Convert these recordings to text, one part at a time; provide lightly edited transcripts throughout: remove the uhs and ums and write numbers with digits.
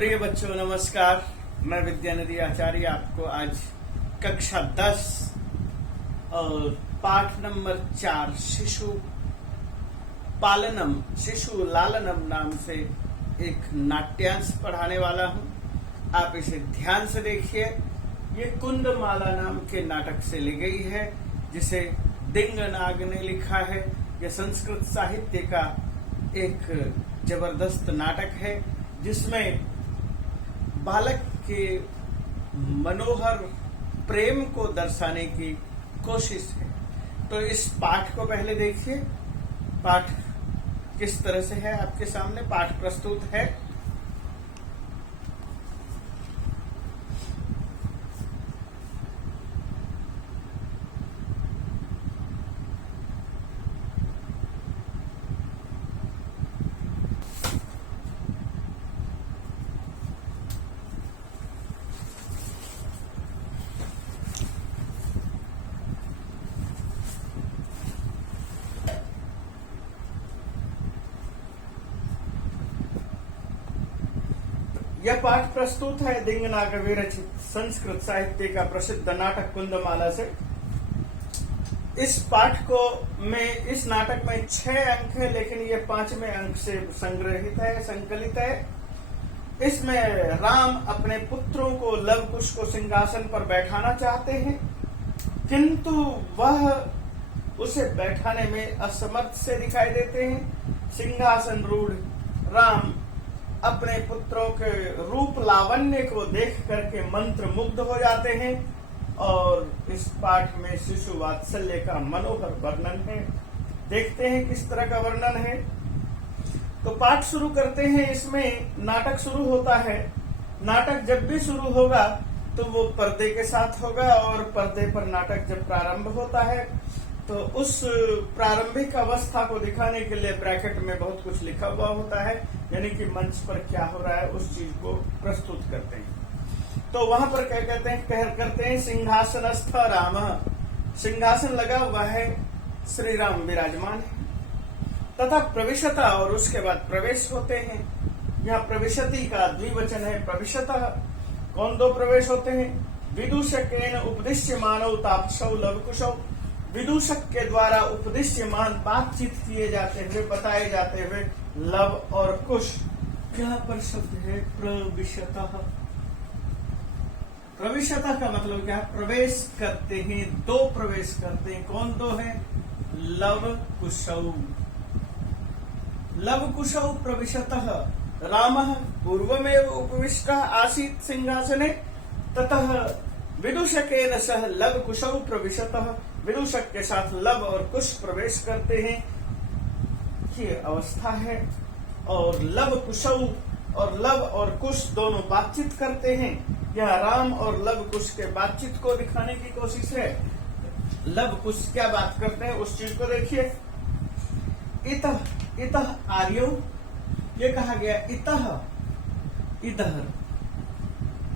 प्रिय बच्चों नमस्कार। मैं विद्यानिधि आचार्य आपको आज कक्षा 10 और पाठ नंबर 4 शिशु लालनम नाम से एक नाट्यांश पढ़ाने वाला हूं। आप इसे ध्यान से देखिए। ये कुंदमाला नाम के नाटक से ली गई है, जिसे दिंगनाग ने लिखा है। यह संस्कृत साहित्य का एक जबरदस्त नाटक है, जिसमें बालक के मनोहर प्रेम को दर्शाने की कोशिश है। तो इस पाठ को पहले देखिए। पाठ किस तरह से है आपके सामने पाठ प्रस्तुत है। यह पाठ प्रस्तुत है दिंगनाग विरचित संस्कृत साहित्य का प्रसिद्ध नाटक कुंदमाला से। इस पाठ को इस नाटक में 6 अंक है, लेकिन ये 5वें अंक से संकलित है। इसमें राम अपने पुत्रों को लव कुश को सिंहासन पर बैठाना चाहते हैं, किंतु वह उसे बैठाने में असमर्थ से दिखाई देते हैं। सिंहासन रूढ़ राम अपने पुत्रों के रूप लावण्य को देख करके मंत्र मुग्ध हो जाते हैं। और इस पाठ में शिशु वात्सल्य का मनोहर वर्णन है। देखते हैं किस तरह का वर्णन है। तो पाठ शुरू करते हैं। इसमें नाटक शुरू होता है। नाटक जब भी शुरू होगा तो वो पर्दे के साथ होगा, और पर्दे पर नाटक जब प्रारंभ होता है तो उस प्रारंभिक अवस्था को दिखाने के लिए ब्रैकेट में बहुत कुछ लिखा हुआ होता है, यानी कि मंच पर क्या हो रहा है उस चीज को प्रस्तुत करते हैं। तो वहां पर क्या करते हैं सिंहासनस्थ राम, सिंहासन लगा हुआ है, श्री राम विराजमान है। तथा प्रविशता, और उसके बाद प्रवेश होते हैं। यहाँ प्रविशति का द्विवचन है प्रविशतः। कौन 2 प्रवेश होते हैं? विदूषकेन उपदिश्यमानौ तापसौ लवकुशौ, विदूषक के द्वारा उपदिश्यमान बातचीत किए जाते हुए बताए जाते हुए लव और कुश। यहाँ पर शब्द है प्रविशतः। प्रविशतः का मतलब क्या? प्रवेश करते हैं, 2 प्रवेश करते हैं। कौन 2 हैं? लव कुशौ। लव कुशौ प्रविशतः रामः पूर्वमेव उपविष्टः आसीत् सिंहासने, ततः विदूषकेन सह लव कुशौ प्रविशतः, विदूषक के साथ लव और कुश प्रवेश करते हैं। ये अवस्था है। और लव कुशौ और लव और कुश दोनों बातचीत करते हैं। यह राम और लव कुश के बातचीत को दिखाने की कोशिश है। लव कुश क्या बात करते हैं उस चीज को देखिए। इतः आर्यो, ये कहा गया इतः इधर,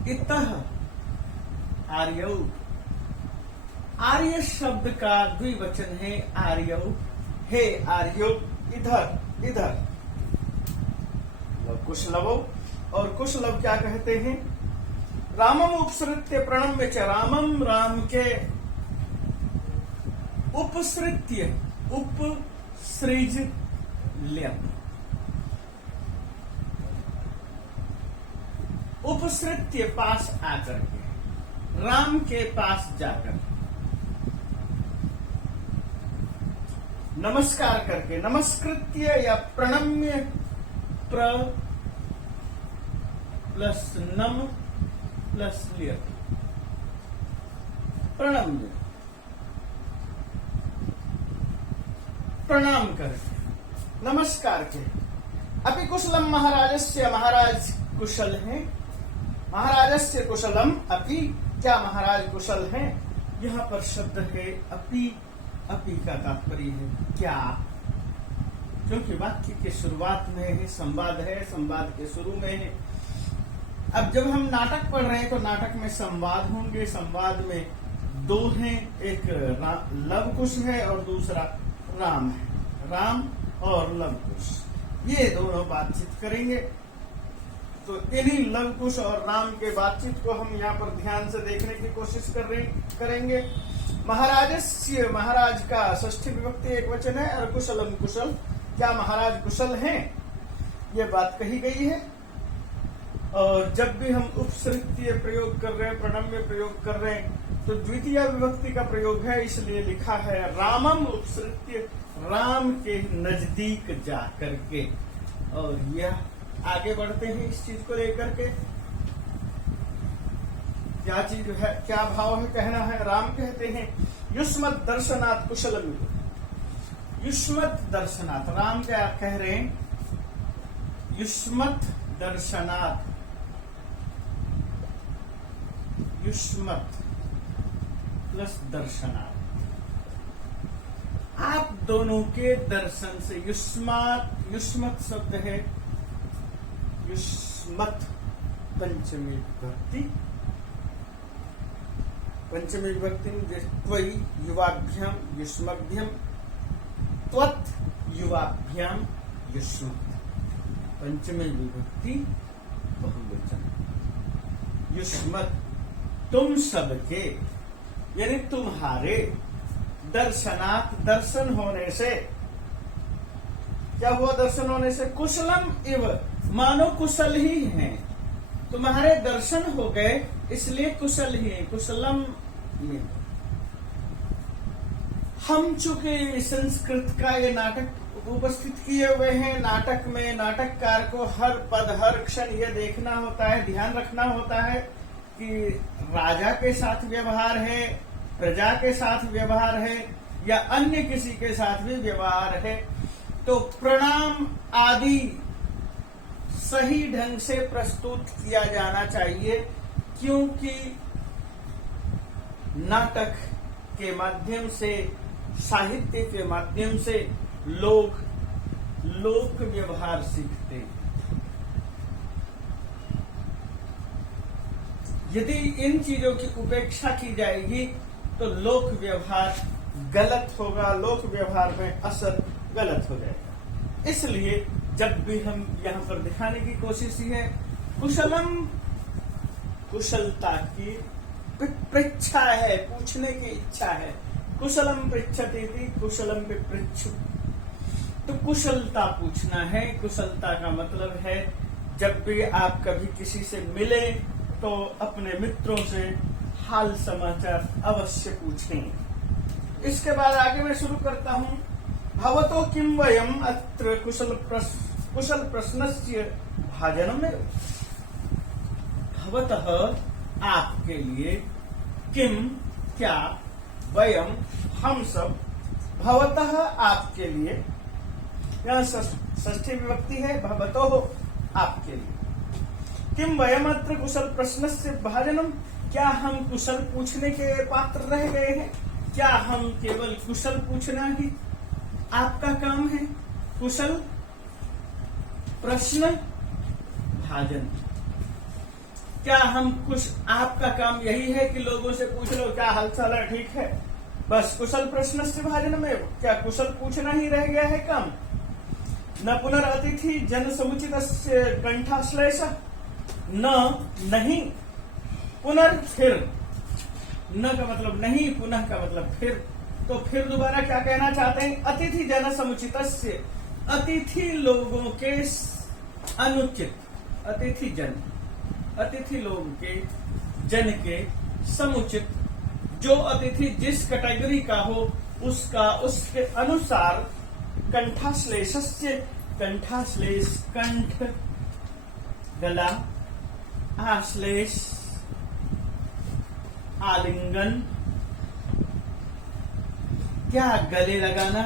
इतः आर्यो। आर्य शब्द का द्विवचन है आर्यो। हे आर्यो, इधर इधर। कुशलवो, और कुशलव क्या कहते हैं? रामम उपसृत्य प्रणम्य च, रामम राम के उपसृत्य, उपसृज ल्यप, उपसृत्य पास आकर के, राम के पास जाकर नमस्कार करके, नमस्कृत्य या प्रणम्य, प्र प्लस नम प्लस लिय, प्रणम्य, प्रणाम करके, नमस्कार के। अपि कुशलम महाराजस्य, महाराज कुशल हैं। महाराजस्य कुशलम अपि, क्या महाराज कुशल हैं? यहाँ पर शब्द है अपि। अपि का तात्पर्य है क्या, क्योंकि वाक्य के शुरुआत में है, संवाद है, संवाद के शुरू में है। अब जब हम नाटक पढ़ रहे हैं तो नाटक में संवाद होंगे। संवाद में 2 हैं, एक लव कुश है और दूसरा राम है। राम और लव कुश ये दोनों बातचीत करेंगे। तो इन्हीं लव कुश और राम के बातचीत को हम यहाँ पर ध्यान से देखने की कोशिश करेंगे। महाराजस्य, महाराज का षष्ठी विभक्ति एक वचन है, और कुशलम कुशल, क्या महाराज कुशल हैं, ये बात कही गई है। और जब भी हम उपसर्गीय प्रयोग कर रहे हैं, प्रणम्य प्रयोग कर रहे हैं, तो द्वितीय विभक्ति का प्रयोग है, इसलिए लिखा है रामम उपसर्गीय, राम के नजदीक जा करके। और यह आगे बढ़ते हैं इस चीज को लेकर के, क्या चीज है, क्या भाव है, कहना है। राम कहते हैं युष्मत दर्शनात् कुशलम, युष्मत दर्शनात्, राम क्या कह रहे हैं, युष्मत दर्शनात्, युष्मत प्लस दर्शनात्, आप दोनों के दर्शन से, युष्मत शब्द है, युष्मत पंचमी विभक्ति, पंचमी विभक्ति त्वयि युवाभ्याम युष्मभ्यम, त्वत् युवाभ्याम युष्मत्, पंचमी विभक्ति बहुवचन। युष्मत तुम सबके, यानी तुम्हारे, दर्शनात् दर्शन होने से, क्या हुआ दर्शन होने से, कुशलम इव, मानो कुशल ही हैं, तुम्हारे दर्शन हो गए इसलिए कुशल ही हैं, कुशलम ये। हम चूंकि संस्कृत का ये नाटक उपस्थित किए हुए हैं, नाटक में नाटककार को हर पद हर क्षण ये देखना होता है, ध्यान रखना होता है कि राजा के साथ व्यवहार है, प्रजा के साथ व्यवहार है, या अन्य किसी के साथ भी व्यवहार है, तो प्रणाम आदि सही ढंग से प्रस्तुत किया जाना चाहिए, क्योंकि नाटक के माध्यम से, साहित्य के माध्यम से लोग लोक व्यवहार सीखते हैं। यदि इन चीजों की उपेक्षा की जाएगी तो लोक व्यवहार गलत होगा, लोक व्यवहार में असर गलत हो जाएगा। इसलिए जब भी हम यहाँ पर दिखाने की कोशिश है, कुशलम, कुशलता की पृच्छा है, पूछने की इच्छा है, कुशलम पृच्छति थी, कुशलम पे पृच्छु, तो कुशलता पूछना है। कुशलता का मतलब है जब भी आप कभी किसी से मिले तो अपने मित्रों से हाल समाचार अवश्य पूछें। इसके बाद आगे मैं शुरू करता हूं। भवतो किम वयम अत्र कुशल प्रश्नस्य भाजनम, भवतः आपके लिए, किम क्या, वयम हम सब, भवतः आपके लिए, यह षष्ठी विभक्ति है, भवतो आपके लिए, किम वयम अत्र कुशल प्रश्नस्य भाजनम, क्या हम कुशल पूछने के पात्र रह गए हैं, क्या हम केवल कुशल पूछना ही आपका काम है, कुशल प्रश्न भाजन, क्या हम कुछ, आपका काम यही है कि लोगों से पूछ लो क्या हालचाल है, ठीक है, बस कुशल प्रश्न से भाजन में, क्या कुशल पूछना ही रह गया है काम। न पुनरअतिथि जन समुचित कंठाश्लेष, न नहीं, पुनर् फिर, न का मतलब नहीं, पुनः का मतलब फिर, तो फिर दोबारा क्या कहना चाहते हैं, अतिथि जन समुचित, अतिथि लोगों के अनुचित, अतिथि जन, अतिथि लोगों के, जन के समुचित, जो अतिथि जिस कैटेगरी का हो उसका, उसके अनुसार, कंठाश्लेषस्य, कंठाश्लेष कंठ गला, आश्लेष आलिंगन, क्या गले लगाना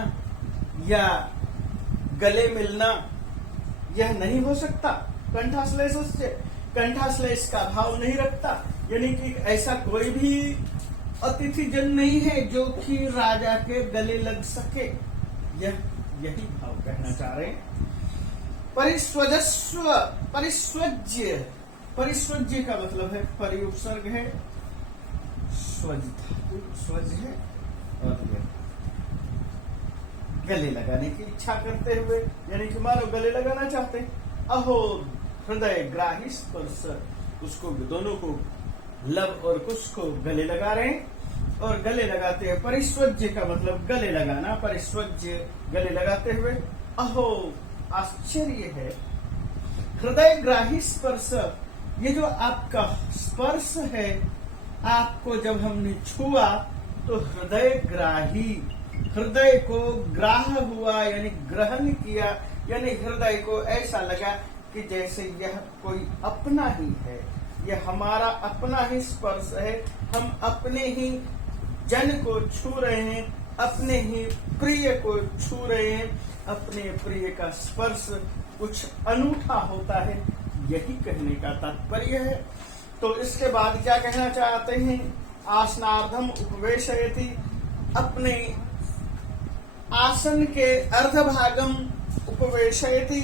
या गले मिलना, यह नहीं हो सकता। कंठाश्लेष से, कंठाश्लेष का भाव नहीं रखता, यानी कि ऐसा कोई भी अतिथि जन नहीं है जो कि राजा के गले लग सके, यही भाव कहना चाह रहे हैं। परिस्वजस्व, परिस्वज्य, परिस्वज्य का मतलब है परिउपसर्ग है, स्वज धातु स्वज है, और गले लगाने की इच्छा करते हुए, यानी कि मानो गले लगाना चाहते हैं। अहो हृदय ग्राही स्पर्श, उसको दोनों को लब और कुश को गले लगा रहे हैं और गले लगाते हैं परिस्वज्य का मतलब गले लगाना, परिस्वज्य गले लगाते हुए अहो आश्चर्य है हृदय ग्राही स्पर्श, ये जो आपका स्पर्श है आपको जब हमने छुआ तो हृदय ग्राही, हृदय को ग्राह हुआ यानी ग्रहण किया, यानी हृदय को ऐसा लगा कि जैसे यह कोई अपना ही है, यह हमारा अपना ही स्पर्श है, हम अपने ही जन को छू रहे हैं, अपने ही प्रिय को छू रहे हैं, अपने प्रिय का स्पर्श कुछ अनूठा होता है, यही कहने का तात्पर्य है। तो इसके बाद क्या कहना चाहते हैं, आसनार्धम उपवेशयति, अपने आसन के अर्धभागम उपवेशयति,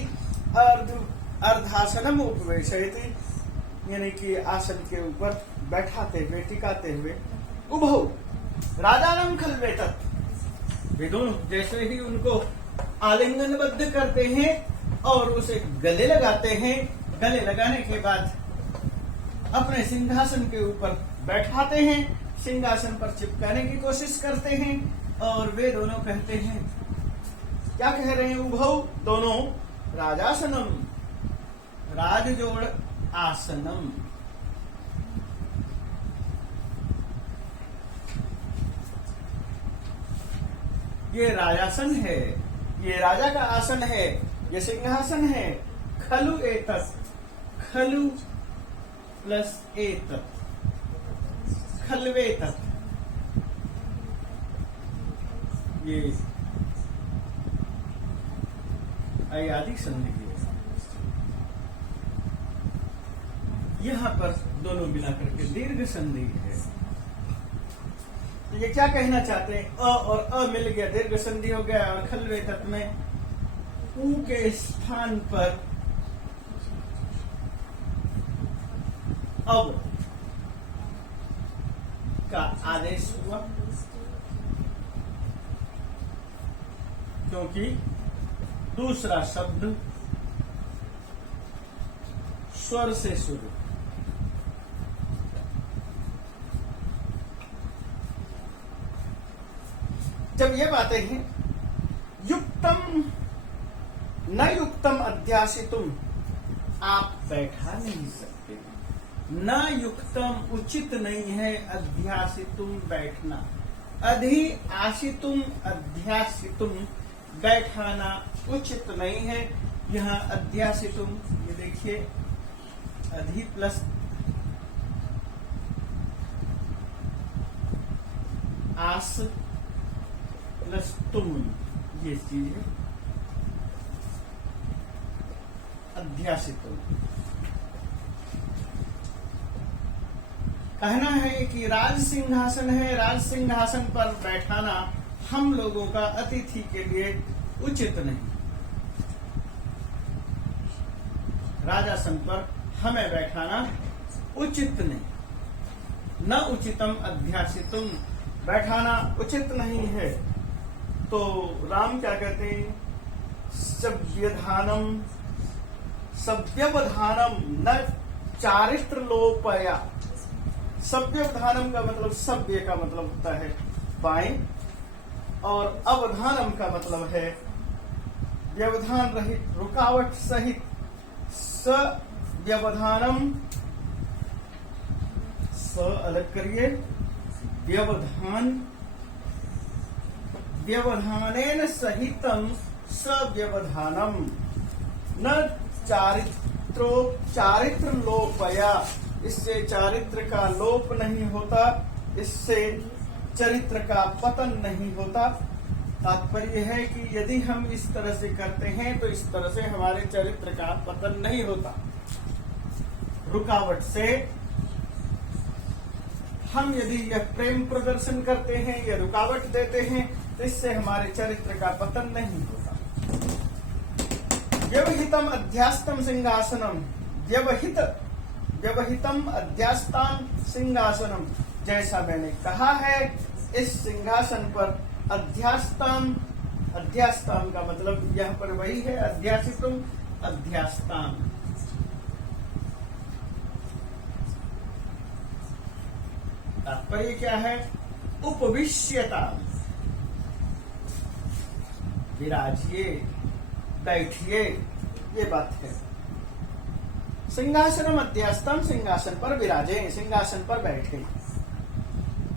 अर्धासनम उपवेशयति, यानी कि आसन के ऊपर बैठाते हुए टिकाते हुए, उभौ राजानम खलवेतत, वे दोनों जैसे ही उनको आलिंगनबद्ध करते हैं और उसे गले लगाते हैं, गले लगाने के बाद अपने सिंहासन के ऊपर बैठाते हैं, सिंहासन पर चिपकाने की कोशिश करते हैं और वे दोनों कहते हैं, क्या कह रहे हैं, उभौ दोनों राजासनम, राजजोड़ आसनम, ये राजासन है, ये राजा का आसन है, ये सिंहासन है। खलु एतत्, खलु प्लस एतत्, खलवेतत्, ये अयादि संधि है। यहां पर दोनों मिला करके दीर्घ संधि है। तो ये क्या कहना चाहते हैं, अ और अ मिल गया, दीर्घ संधि हो गया, और खलवेतत् में ऊ के स्थान पर अब का आदेश हुआ, क्योंकि दूसरा शब्द स्वर से शुरू। जब ये बातें हैं, युक्तम न युक्तम अध्यासितुम, आप बैठा नहीं सकते, न युक्तम उचित नहीं है, अध्यासितुम बैठना, अधिआसितुम अध्यासितुम बैठाना उचित नहीं है। यहाँ अध्यासितुम, ये देखिए अधि प्लस आस प्लस तुम, ये चीज है अध्यासितुम। कहना है कि राज सिंहासन है, राज सिंहासन पर बैठाना हम लोगों का अतिथि के लिए उचित नहीं, राजासन पर हमें बैठाना उचित नहीं, न उचितम अध्यासितुम, बैठाना उचित नहीं है। तो राम क्या कहते हैं, सभ्यधानम, सभ्यवधानम न चारित्र लोपया। सभ्यवधानम का मतलब, सभ्य का मतलब होता है बाएं, और अवधानम का मतलब है व्यवधान रहित, रुकावट सहित। स व्यवधानम, स अलग करिए, व्यवधान, व्यवधानेन सहितम सव्यवधानम, न चारित्रो चारित्र लोपया, इससे चारित्र का लोप नहीं होता, इससे चरित्र का पतन नहीं होता। तात्पर्य है कि यदि हम इस तरह से करते हैं तो इस तरह से हमारे चरित्र का पतन नहीं होता। रुकावट से हम यदि यह प्रेम प्रदर्शन करते हैं या रुकावट देते हैं तो इससे हमारे चरित्र का पतन नहीं होता। व्यवहितम अध्यास्तम सिंहासनम, व्यवहितम अध्यास्ताम सिंहासनम, जैसा मैंने कहा है इस सिंहासन पर अध्यास्ताम, अध्यास्ताम का मतलब यहाँ पर वही है, अध्यासितुम अध्यास्ताम, तात्पर्य क्या है? उपविश्यता, विराजिए, बैठिए, ये बात है। सिंहासन मध्यस्थम, सिंहासन पर विराजे, सिंहासन पर बैठे।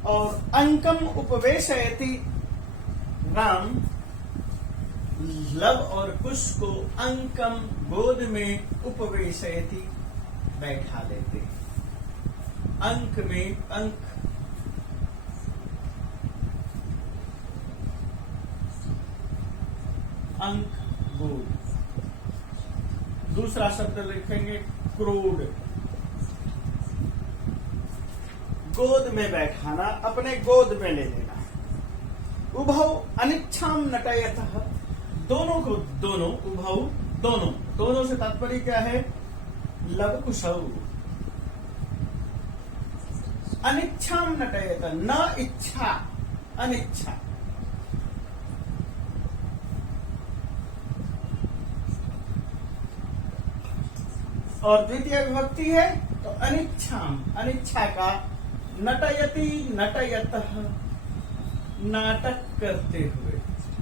और अंकम उपवेशयति, राम लव और कुश को अंकम गोद में उपवेशयति बैठा लेते। अंक में अंक, अंक गोद। दूसरा शब्द लिखेंगे क्रोड, गोद में बैठाना, अपने गोद में ले लेना। उभौ अनिच्छाम नटयतः, दोनों को, दोनों, उभौ दोनों, दोनों से तात्पर्य क्या है? लव कुशौ। अनिच्छाम नटयतः, न इच्छा, अनिच्छा। और द्वितीय विभक्ति है तो अनिच्छाम, अनिच्छा का, नटयति, नटयतः, नाटक करते हुए।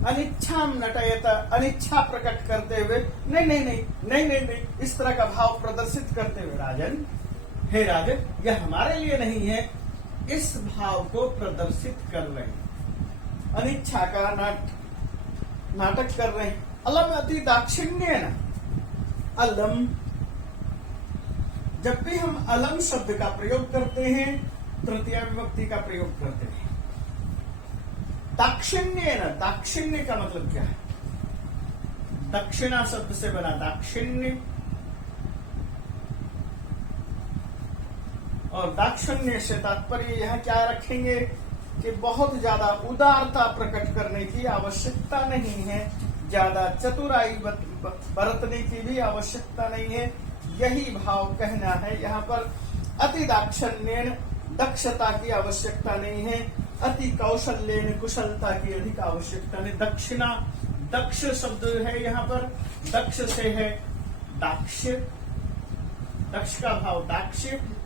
अनिच्छाम नटयत, अनिच्छा प्रकट करते हुए, नहीं नहीं नहीं नहीं नहीं नहीं, इस तरह का भाव प्रदर्शित करते हुए। राजन, हे राजन, यह हमारे लिए नहीं है, इस भाव को प्रदर्शित कर रहे हैं। अनिच्छा का नाटक कर रहे हैं। अलम अति दाक्षिण्य न, अलम, जब भी हम अलम शब्द का प्रयोग करते हैं, तृतीय विभक्ति का प्रयोग करते हैं। दाक्षिण्य न, दाक्षिण्य का मतलब क्या है? दक्षिणा शब्द से बना दाक्षिण्य, और दाक्षिण्य से तात्पर्य यहां क्या रखेंगे कि बहुत ज्यादा उदारता प्रकट करने की आवश्यकता नहीं है, ज्यादा चतुराई बरतने की भी आवश्यकता नहीं है, यही भाव कहना है यहाँ पर। अति दाक्षिण्येन, दक्षता की आवश्यकता नहीं है, अति कौशल्येन, कुशलता की अधिक आवश्यकता नहीं। दक्षिणा, दक्ष शब्द है यहाँ पर, दक्ष से है दाक्ष, दक्ष का भाव दाक्ष,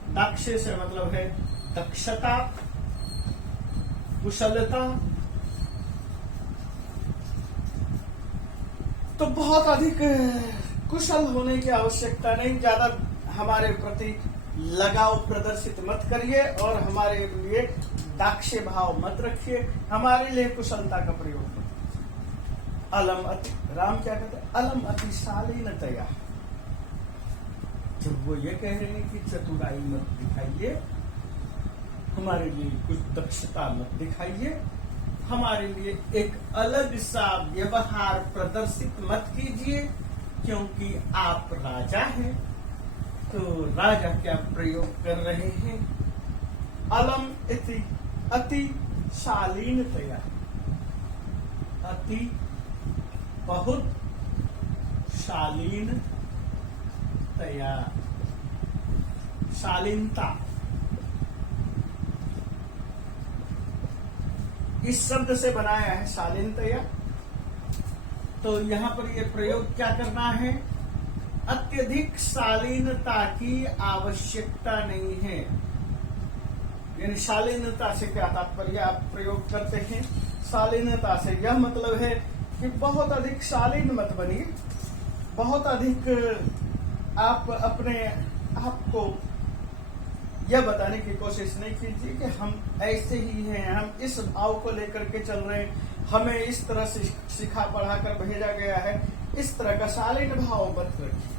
दाक्ष से मतलब है दक्षता, कुशलता। तो बहुत अधिक कुशल होने की आवश्यकता नहीं, ज्यादा हमारे प्रति लगाव प्रदर्शित मत करिए और हमारे लिए दाक्ष भाव मत रखिए, हमारे लिए कुशलता का प्रयोग करिए। अलम अति, राम क्या कहते हैं? अलम अति शालीनतया। जब वो ये कह रहे हैं कि चतुराई मत दिखाइए, हमारे लिए कुछ दक्षता मत दिखाइए, हमारे लिए एक अलग सा व्यवहार प्रदर्शित मत कीजिए, क्योंकि आप राजा हैं। तो राजा क्या प्रयोग कर रहे हैं? अलम इति, अति शालीनतया, अति बहुत शालीनतया, शालीनता, इस शब्द से बनाया है शालीनतया। तो यहाँ पर यह प्रयोग क्या करना है? अत्यधिक शालीनता की आवश्यकता नहीं है। यानी शालीनता से क्या तात्पर्य आप प्रयोग करते हैं? शालीनता से यह मतलब है कि बहुत अधिक शालीन मत बनिए, बहुत अधिक आप अपने आप को यह बताने की कोशिश नहीं कीजिए कि हम ऐसे ही हैं, हम इस भाव को लेकर के चल रहे हैं, हमें इस तरह से सिखा पढ़ा कर भेजा गया है, इस तरह का शालीन भाव मत रखिए।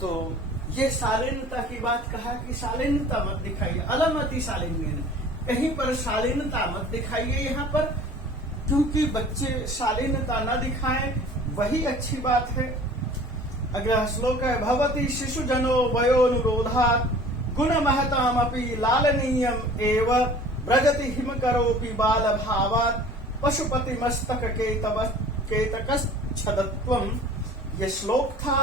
तो ये शालीनता की बात कहा कि शालीनता मत दिखाइए, अलम अति शालीन, कहीं पर शालीनता मत दिखाइए यहाँ पर, क्योंकि बच्चे शालीनता न दिखाएं वही अच्छी बात है। अगला श्लोक है, भवती शिशु जनो वयोनुरोधात् गुण महतामपि लालनीयम एव व्रजति हिमकरोपि बाल भावात् पशुपति मस्तक केतकच्छदत्वम्। ये श्लोक था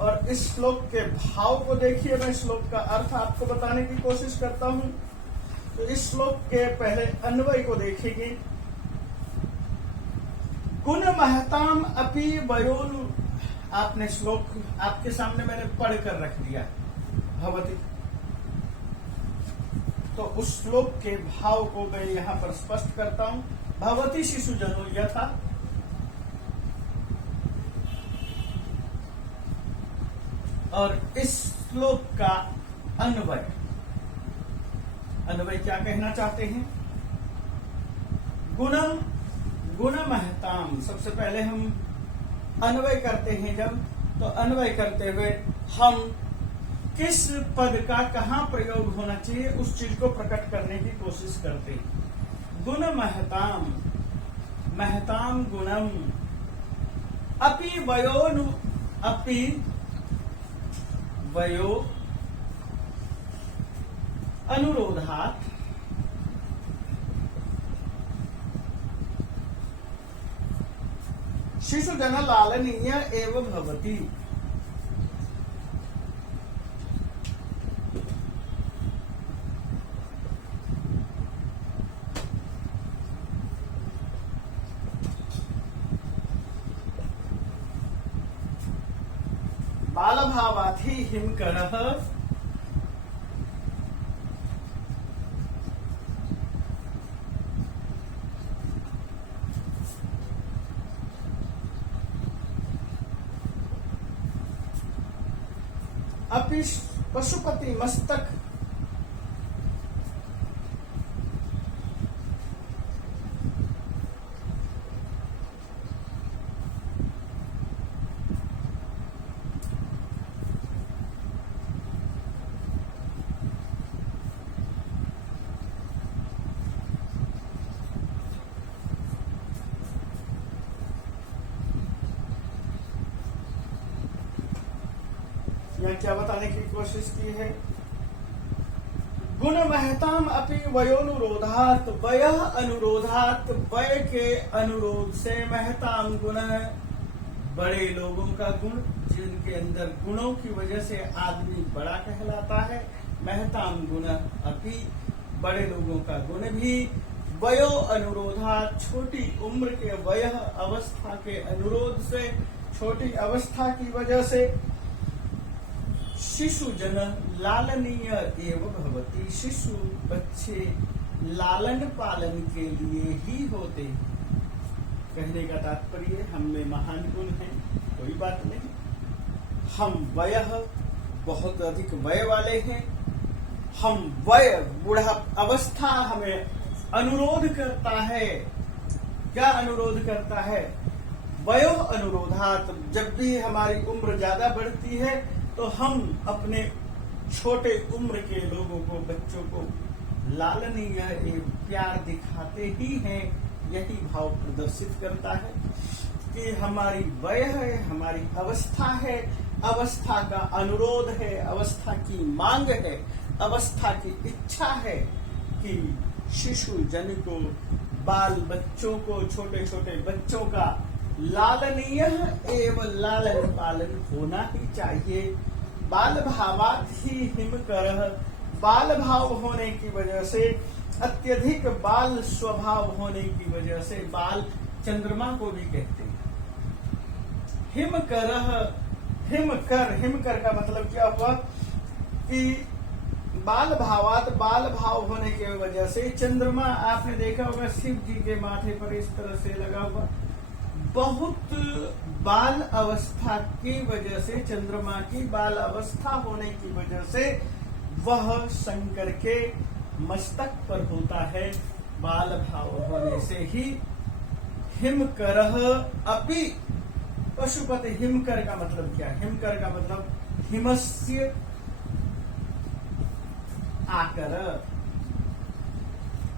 और इस श्लोक के भाव को देखिए, मैं श्लोक का अर्थ आपको बताने की कोशिश करता हूं। तो इस श्लोक के पहले अन्वय को देखेंगे। गुण महताम अपि वयोनु, आपने श्लोक आपके सामने मैंने पढ़कर रख दिया। भवती तो उस श्लोक के भाव को मैं यहाँ पर स्पष्ट करता हूं। भवती शिशु जनो यथा, और इस श्लोक का अन्वय क्या कहना चाहते हैं? गुणम गुणमहताम। सबसे पहले हम अन्वय करते हैं जब, तो अन्वय करते हुए हम किस पद का कहां प्रयोग होना चाहिए उस चीज को प्रकट करने की कोशिश करते हैं। गुण महताम, महताम गुणम, अपि वयोनु, अपि वयो अनुरोधात् शिशु जन लालनीय एव भवति। बालभावाथि हिमकरः अपि पशुपति मस्तक यहाँ क्या बताने की कोशिश की है? गुण महताम अपि वयोनुरोधात, वय अनुरोधात, वय के अनुरोध से महताम गुण, बड़े लोगों का गुण, जिनके अंदर गुणों की वजह से आदमी बड़ा कहलाता है। महताम गुण अपि, बड़े लोगों का गुण भी, वयो अनुरोधात, छोटी उम्र के वय अवस्था के अनुरोध से, छोटी अवस्था की वजह से, शिशु जन लालनीय एव भवति, शिशु बच्चे लालन पालन के लिए ही होते। कहने का तात्पर्य हम में महान गुण है, कोई बात नहीं। हम वय बहुत अधिक वय वाले हैं, हम वय बूढ़ा अवस्था हमें अनुरोध करता है। क्या अनुरोध करता है? वयो अनुरोधात, जब भी हमारी उम्र ज्यादा बढ़ती है तो हम अपने छोटे उम्र के लोगों को, बच्चों को लालनीय एवं प्यार दिखाते ही हैं। यही भाव प्रदर्शित करता है कि हमारी वय है, हमारी अवस्था है, अवस्था का अनुरोध है, अवस्था की मांग है, अवस्था की इच्छा है कि शिशु जन को, बाल बच्चों को, छोटे छोटे बच्चों का लालनीय एवं लालन पालन होना ही चाहिए। बाल भावात ही हिमकरः, बाल भाव होने की वजह से, अत्यधिक बाल स्वभाव होने की वजह से, बाल चंद्रमा को भी कहते हैं। हिमकरः, हिमकर, हिमकर का मतलब क्या हुआ कि बाल भावात, बाल भाव होने की वजह से चंद्रमा, आपने देखा होगा शिव जी के माथे पर इस तरह से लगा हुआ, बहुत बाल अवस्था की वजह से, चंद्रमा की बाल अवस्था होने की वजह से वह शंकर के मस्तक पर होता है। बाल भाव होने से ही हिमकरः अपि पशुपति। हिमकर का मतलब क्या? हिमकर का मतलब हिमस्य आकर।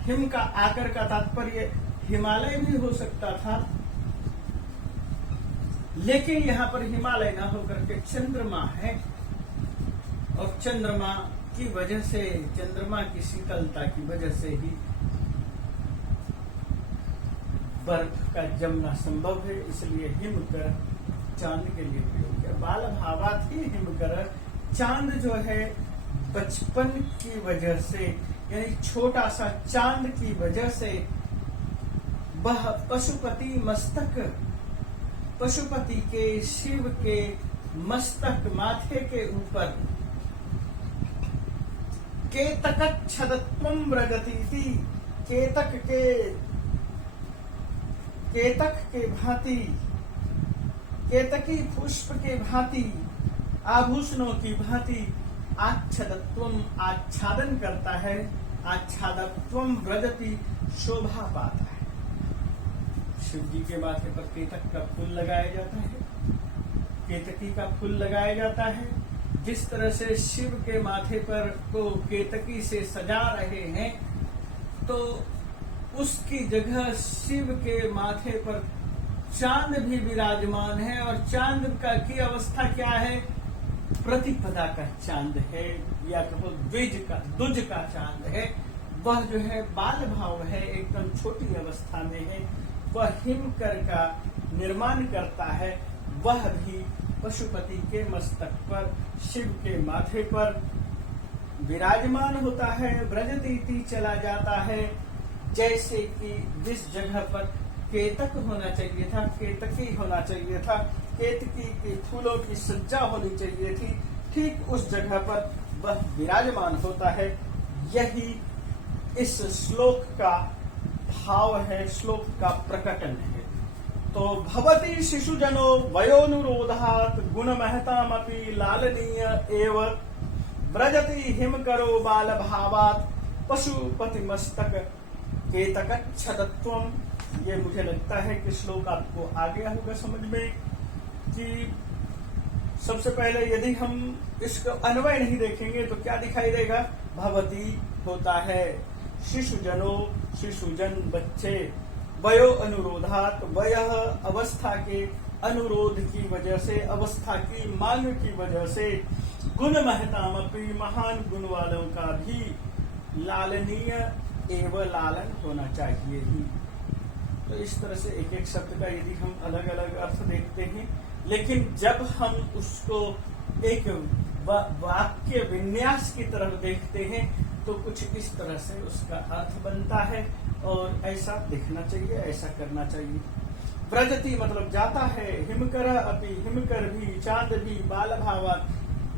हिम का आकर का तात्पर्य हिमालय भी हो सकता था, लेकिन यहाँ पर हिमालय न होकर के चंद्रमा है, और चंद्रमा की वजह से, चंद्रमा की शीतलता की वजह से ही बर्फ का जमना संभव है। इसलिए हिमकर चांद के लिए प्रयोग किया। बाल भावात ही हिमकर, चांद जो है बचपन की वजह से, यानी छोटा सा चांद की वजह से वह पशुपति मस्तक, पशुपति के, शिव के मस्तक, माथे के ऊपर केतकच्छदत्वं व्रजतीति, केतक के भांति, केतकी पुष्प के भांति, आभूषणों की भांति आच्छदत्वम आच्छादन करता है, आच्छादत्वम व्रजति शोभा पाता है। शिव जी के माथे पर केतक का फूल लगाया जाता है, केतकी का फूल लगाया जाता है। जिस तरह से शिव के माथे पर को केतकी से सजा रहे हैं, तो उसकी जगह शिव के माथे पर चांद भी विराजमान है, और चांद का की अवस्था क्या है? प्रतिपदा का चांद है, या कहो दुज का चांद है। वह जो है बाल भाव है, एकदम छोटी अवस्था में है। वह हिमकर का निर्माण करता है, वह भी पशुपति के मस्तक पर, शिव के माथे पर विराजमान होता है। व्रजतीति चला जाता है, जैसे कि जिस जगह पर केतक होना चाहिए था, केतकी होना चाहिए था, केतकी के फूलों की सज्जा होनी चाहिए थी, ठीक उस जगह पर वह विराजमान होता है। यही इस श्लोक का भाव है, श्लोक का प्रकटन है। तो भवती शिशुजनो वयोनुरोधात् गुणमहतामपि लालनीय एव व्रजति हिमकरो बाल भावात् पशुपति मस्तक केतकच्छदत्वम्। ये मुझे लगता है कि श्लोक आपको आ गया होगा समझ में, कि सबसे पहले यदि हम इसको अन्वय नहीं देखेंगे तो क्या दिखाई देगा? भवती होता है शिशुजनो, शिशुजन बच्चे, वयो अनुरोधात, वयः अवस्था के अनुरोध की वजह से, अवस्था की मांग की वजह से, गुण महतामपि महान गुण वालों का भी लालनीय एवं लालन होना चाहिए ही। तो इस तरह से एक एक शब्द का यदि हम अलग अलग अर्थ देखते हैं, लेकिन जब हम उसको एक वाक्य विन्यास की तरफ देखते हैं तो कुछ इस तरह से उसका अर्थ बनता है, और ऐसा देखना चाहिए, ऐसा करना चाहिए। व्रजति मतलब जाता है, हिमकर अपि, हिमकर भी, चांद भी, बाल भावात्,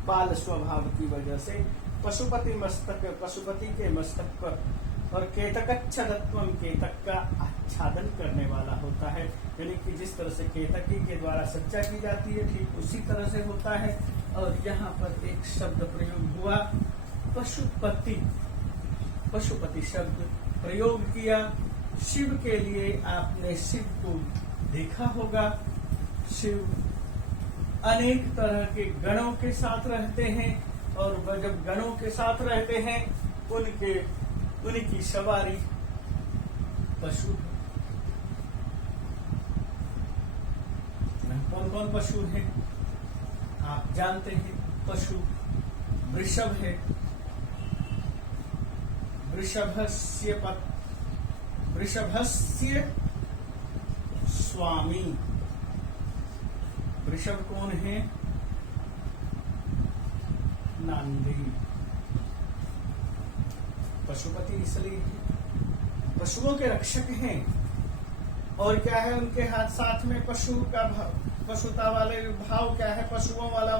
बाल स्वभाव की वजह से, पशुपति मस्तक, पशुपति के मस्तक पर, और केतकच्छदत्वम, केतक का आच्छादन करने वाला होता है। यानी कि जिस तरह से केतकी के द्वारा सज्जा की जाती है, ठीक उसी तरह से होता है। और यहाँ पर एक शब्द प्रयोग हुआ, पशुपति, पशुपति शब्द प्रयोग किया शिव के लिए। आपने शिव को देखा होगा, शिव अनेक तरह के गणों के साथ रहते हैं, और वह जब गणों के साथ रहते हैं उनकी सवारी पशु। कौन कौन पशु है आप जानते हैं? पशु वृषभ है, वृषभस्य स्वामी। वृषभ कौन है? नांदी। पशुपति इसलिए पशुओं के रक्षक हैं, और क्या है उनके हाथ साथ में पशु का पशुता वाले भाव क्या है? पशुओं वाला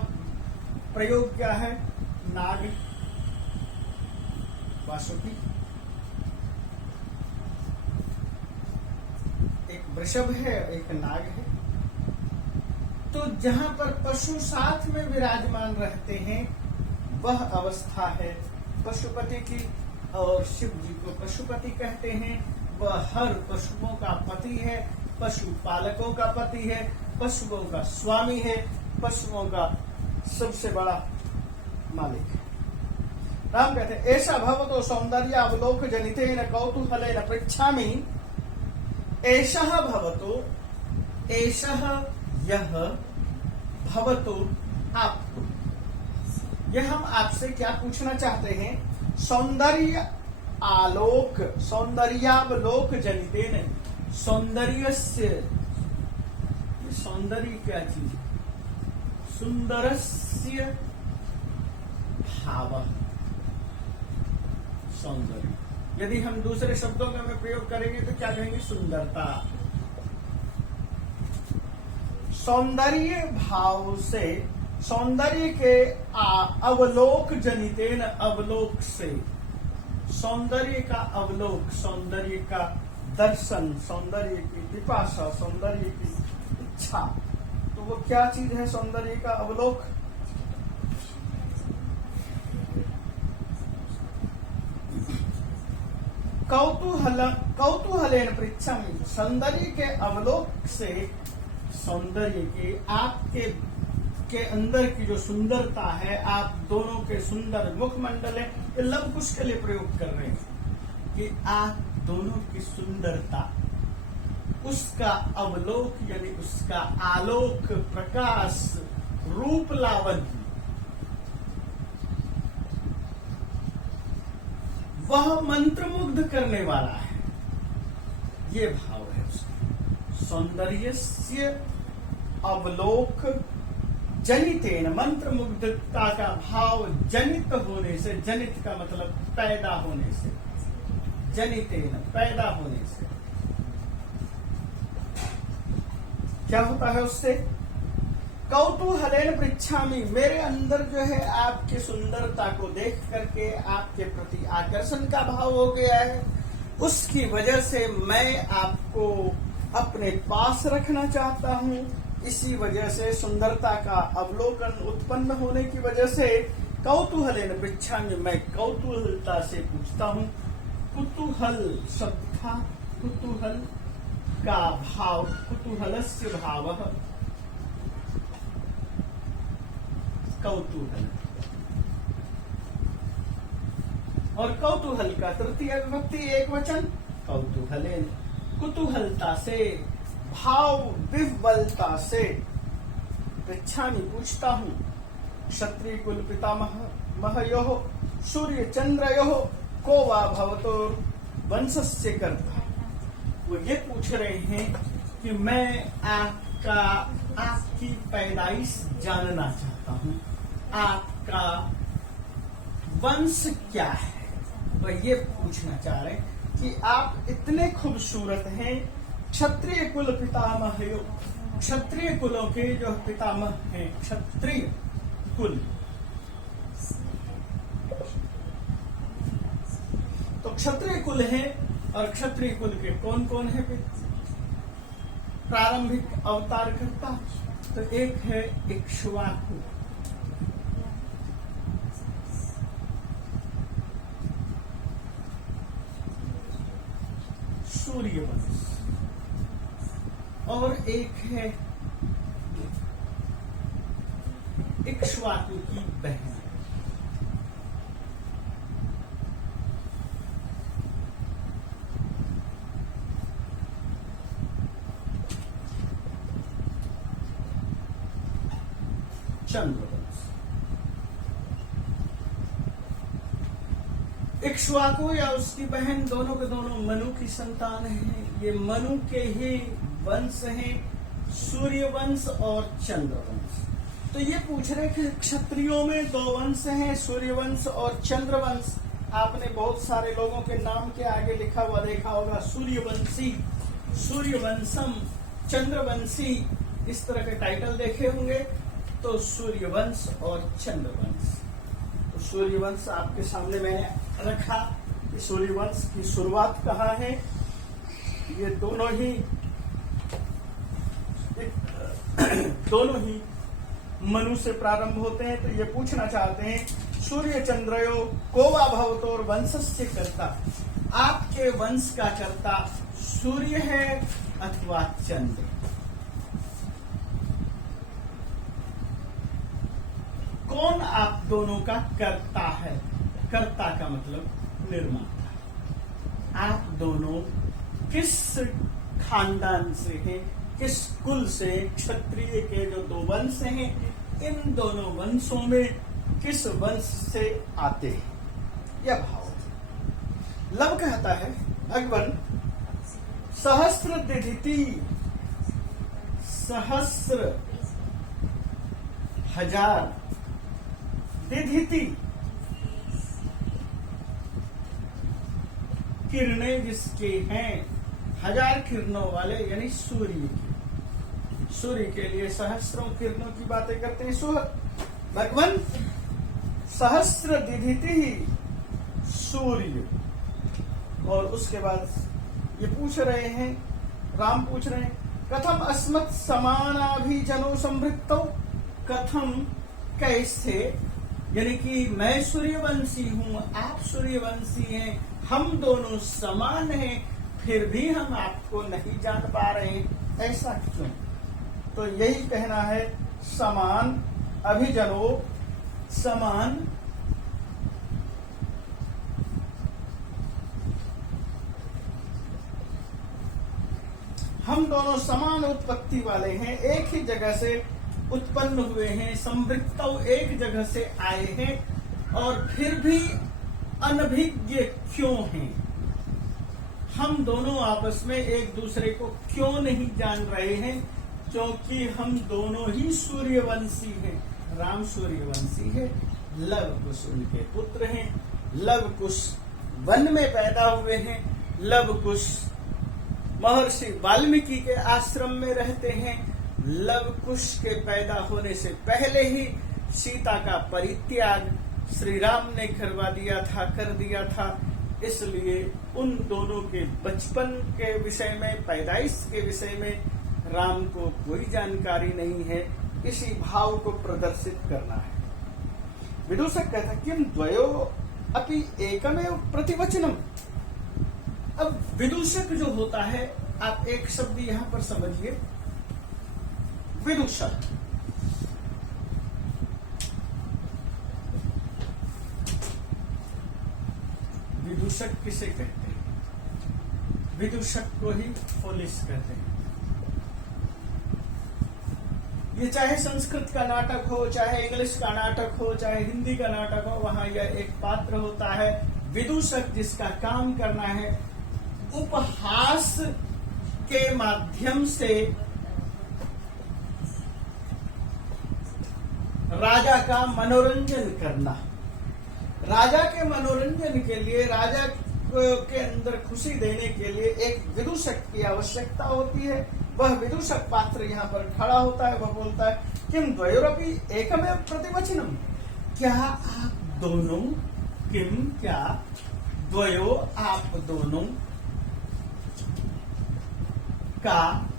प्रयोग क्या है? नाग, वासुकी। एक वृषभ है, एक नाग है। तो जहां पर पशु साथ में विराजमान रहते हैं वह अवस्था है पशुपति की, और शिव जी को पशुपति कहते हैं। वह हर पशुओं का पति है, पशु पालकों का पति है, पशुओं का स्वामी है, पशुओं का सबसे बड़ा मालिक है। राम कहते हैं, ऐसा भवतो सौंदर्यावलोक जनितेन कौतूहलेन पृच्छामि। ऐसा भवतो, ऐसा यह, भवतो आपको। यह हम आपसे क्या पूछना चाहते हैं? सौंदर्य आलोक, सौंदर्यावलोक जनितेन, सौंदर्यस्य, सौंदर्य क्या चीज? सुंदरस्य भाव, सौंदर्य। यदि हम दूसरे शब्दों का में प्रयोग करेंगे तो क्या कहेंगे? सुंदरता। सौंदर्य भाव से सौंदर्य के अवलोक जनितेन, अवलोक से, सौंदर्य का अवलोक, सौंदर्य का दर्शन, सौंदर्य की पिपासा, सौंदर्य की इच्छा। तो वो क्या चीज है सौंदर्य का अवलोक? कौतूहलेन पृच्छामि, सौंदर्य के अवलोक से, सौंदर्य के आपके अंदर की जो सुंदरता है, आप दोनों के सुंदर मुखमंडल है, ये लव कुश के लिए प्रयोग कर रहे हैं कि आप दोनों की सुंदरता, उसका अवलोक यानी उसका आलोक, प्रकाश, रूप लावण्य, वह मंत्रमुग्ध करने वाला है। ये भाव है उसका। सौंदर्यस्य अवलोक जनितेन, मंत्रमुग्धता का भाव जनित होने से, जनित का मतलब पैदा होने से, जनितेन पैदा होने से क्या होता है उससे? कौतूहलेन पृच्छामि, मेरे अंदर जो है आपकी सुंदरता को देख करके आपके प्रति आकर्षण का भाव हो गया है, उसकी वजह से मैं आपको अपने पास रखना चाहता हूँ। इसी वजह से सुंदरता का अवलोकन उत्पन्न होने की वजह से कौतूहलेन पृच्छामि, मैं कौतूहलता से पूछता हूँ। कुतूहल शब्द था, कुतूहल का भाव, कुतूहलस्य भावः कौतूहल, और कौतूहल का तृतीय विभक्ति एक वचन कौतूहलेन, कुतूहलता से, भाव विह्वलता से पृच्छामि पूछता हूं। क्षत्रिय कुल पितामहयोः सूर्य चंद्रयोः को वा भवतो वंशस्य कर्ता। वो ये पूछ रहे हैं कि मैं आपकी पैदाइश जानना चाहता हूँ, आपका वंश क्या है। तो ये पूछना चाह रहे हैं कि आप इतने खूबसूरत हैं, क्षत्रिय कुल पितामह, क्षत्रिय कुलों के जो पितामह हैं, क्षत्रिय कुल, तो क्षत्रिय कुल है, और क्षत्रिय कुल के कौन कौन है प्रारंभिक अवतार करता? तो एक है इक्ष्वाकु, सूर्यवंश, और एक है इक्ष्वाकु की बहन चंद्रवंश। इक्ष्वाकु या उसकी बहन दोनों के दोनों मनु की संतान हैं। ये मनु के ही वंश हैं, सूर्यवंश और चंद्रवंश। तो ये पूछ रहे कि क्षत्रियों में दो वंश हैं, सूर्यवंश और चंद्रवंश। आपने बहुत सारे लोगों के नाम के आगे लिखा हुआ देखा होगा, सूर्यवंशी, सूर्यवंशम, चंद्रवंशी, इस तरह के टाइटल देखे होंगे। तो सूर्यवंश और चंद्रवंश, तो सूर्यवंश आपके सामने मैंने रखा कि सूर्यवंश की शुरुआत कहाँ है। ये दोनों ही मनु से प्रारंभ होते हैं। तो ये पूछना चाहते हैं, सूर्य चंद्रयो को वा भवतोर वंशस्य कर्ता, आपके वंश का कर्ता सूर्य है अथवा चंद्र। कौन आप दोनों का कर्ता है? कर्ता का मतलब निर्माता। आप दोनों किस खानदान से हैं, किस कुल से? क्षत्रिय के जो दो वंश हैं, इन दोनों वंशों में किस वंश से आते हैं, यह भाव। लव कहता है अगवन सहस्त्र दिधिति, सहस्र हजार, दिधिति किरणें जिसके हैं, हजार किरणों वाले यानी सूर्य के लिए सहस्रों किरणों की बातें करते हैं। भगवान सहस्र दिधिति सूर्य। और उसके बाद ये पूछ रहे हैं, राम पूछ रहे हैं, कथम अस्मत् समानाभिजनो संवृत्तौ, कथम कैसे, यानी कि मैं सूर्यवंशी हूं, आप सूर्यवंशी हैं, हम दोनों समान हैं, फिर भी हम आपको नहीं जान पा रहे, ऐसा क्यों? तो यही कहना है, समान अभिजनो, समान हम दोनों समान उत्पत्ति वाले हैं, एक ही जगह से उत्पन्न हुए हैं, संवृत्तौ एक जगह से आए हैं, और फिर भी अनभिज्ञ क्यों हैं? हम दोनों आपस में एक दूसरे को क्यों नहीं जान रहे हैं? क्योंकि हम दोनों ही सूर्यवंशी हैं। राम सूर्यवंशी है, लव कुश उनके पुत्र हैं, लव कुश वन में पैदा हुए हैं, लव कुश महर्षि वाल्मीकि के आश्रम में रहते हैं, लव कुश के पैदा होने से पहले ही सीता का परित्याग श्री राम ने करवा दिया था, कर दिया था। इसलिए उन दोनों के बचपन के विषय में, पैदाइश के विषय में राम को कोई जानकारी नहीं है। इसी भाव को प्रदर्शित करना है। विदूषक कहता किम द्वयो अपि एकमेव प्रतिवचनम। अब विदूषक जो होता है, आप एक शब्द यहां पर समझिए, विदूषक। विदूषक किसे कहते हैं? विदूषक को ही पोलिस कहते हैं। ये चाहे संस्कृत का नाटक हो, चाहे इंग्लिश का नाटक हो, चाहे हिंदी का नाटक हो, वहां यह एक पात्र होता है विदूषक, जिसका काम करना है उपहास के माध्यम से राजा का मनोरंजन करना। राजा के मनोरंजन के लिए, राजा के अंदर खुशी देने के लिए एक विदूषक की आवश्यकता होती है। वह विदूषक पात्र यहाँ पर खड़ा होता है, वह बोलता है किम द्वयोरपि एकमेव प्रतिवचनम। क्या आप दोनों, किम क्या, द्वयो आप दोनों, का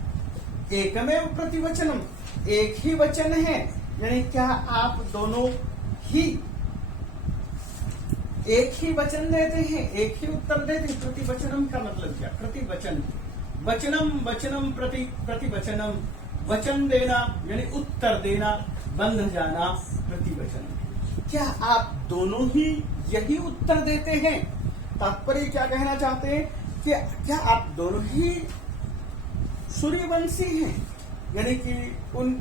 एकमेव प्रतिवचनम, एक ही वचन है। यानी क्या आप दोनों ही एक ही वचन देते हैं, एक ही उत्तर देते हैं? प्रतिवचनम का मतलब क्या? प्रतिवचन, वचनम वचनम प्रति प्रतिवचनम, वचन देना यानी उत्तर देना, बंध जाना प्रतिवचन। क्या आप दोनों ही यही उत्तर देते हैं? तात्पर्य क्या कहना चाहते हैं कि क्या आप दोनों ही सूर्यवंशी हैं? यानी कि उन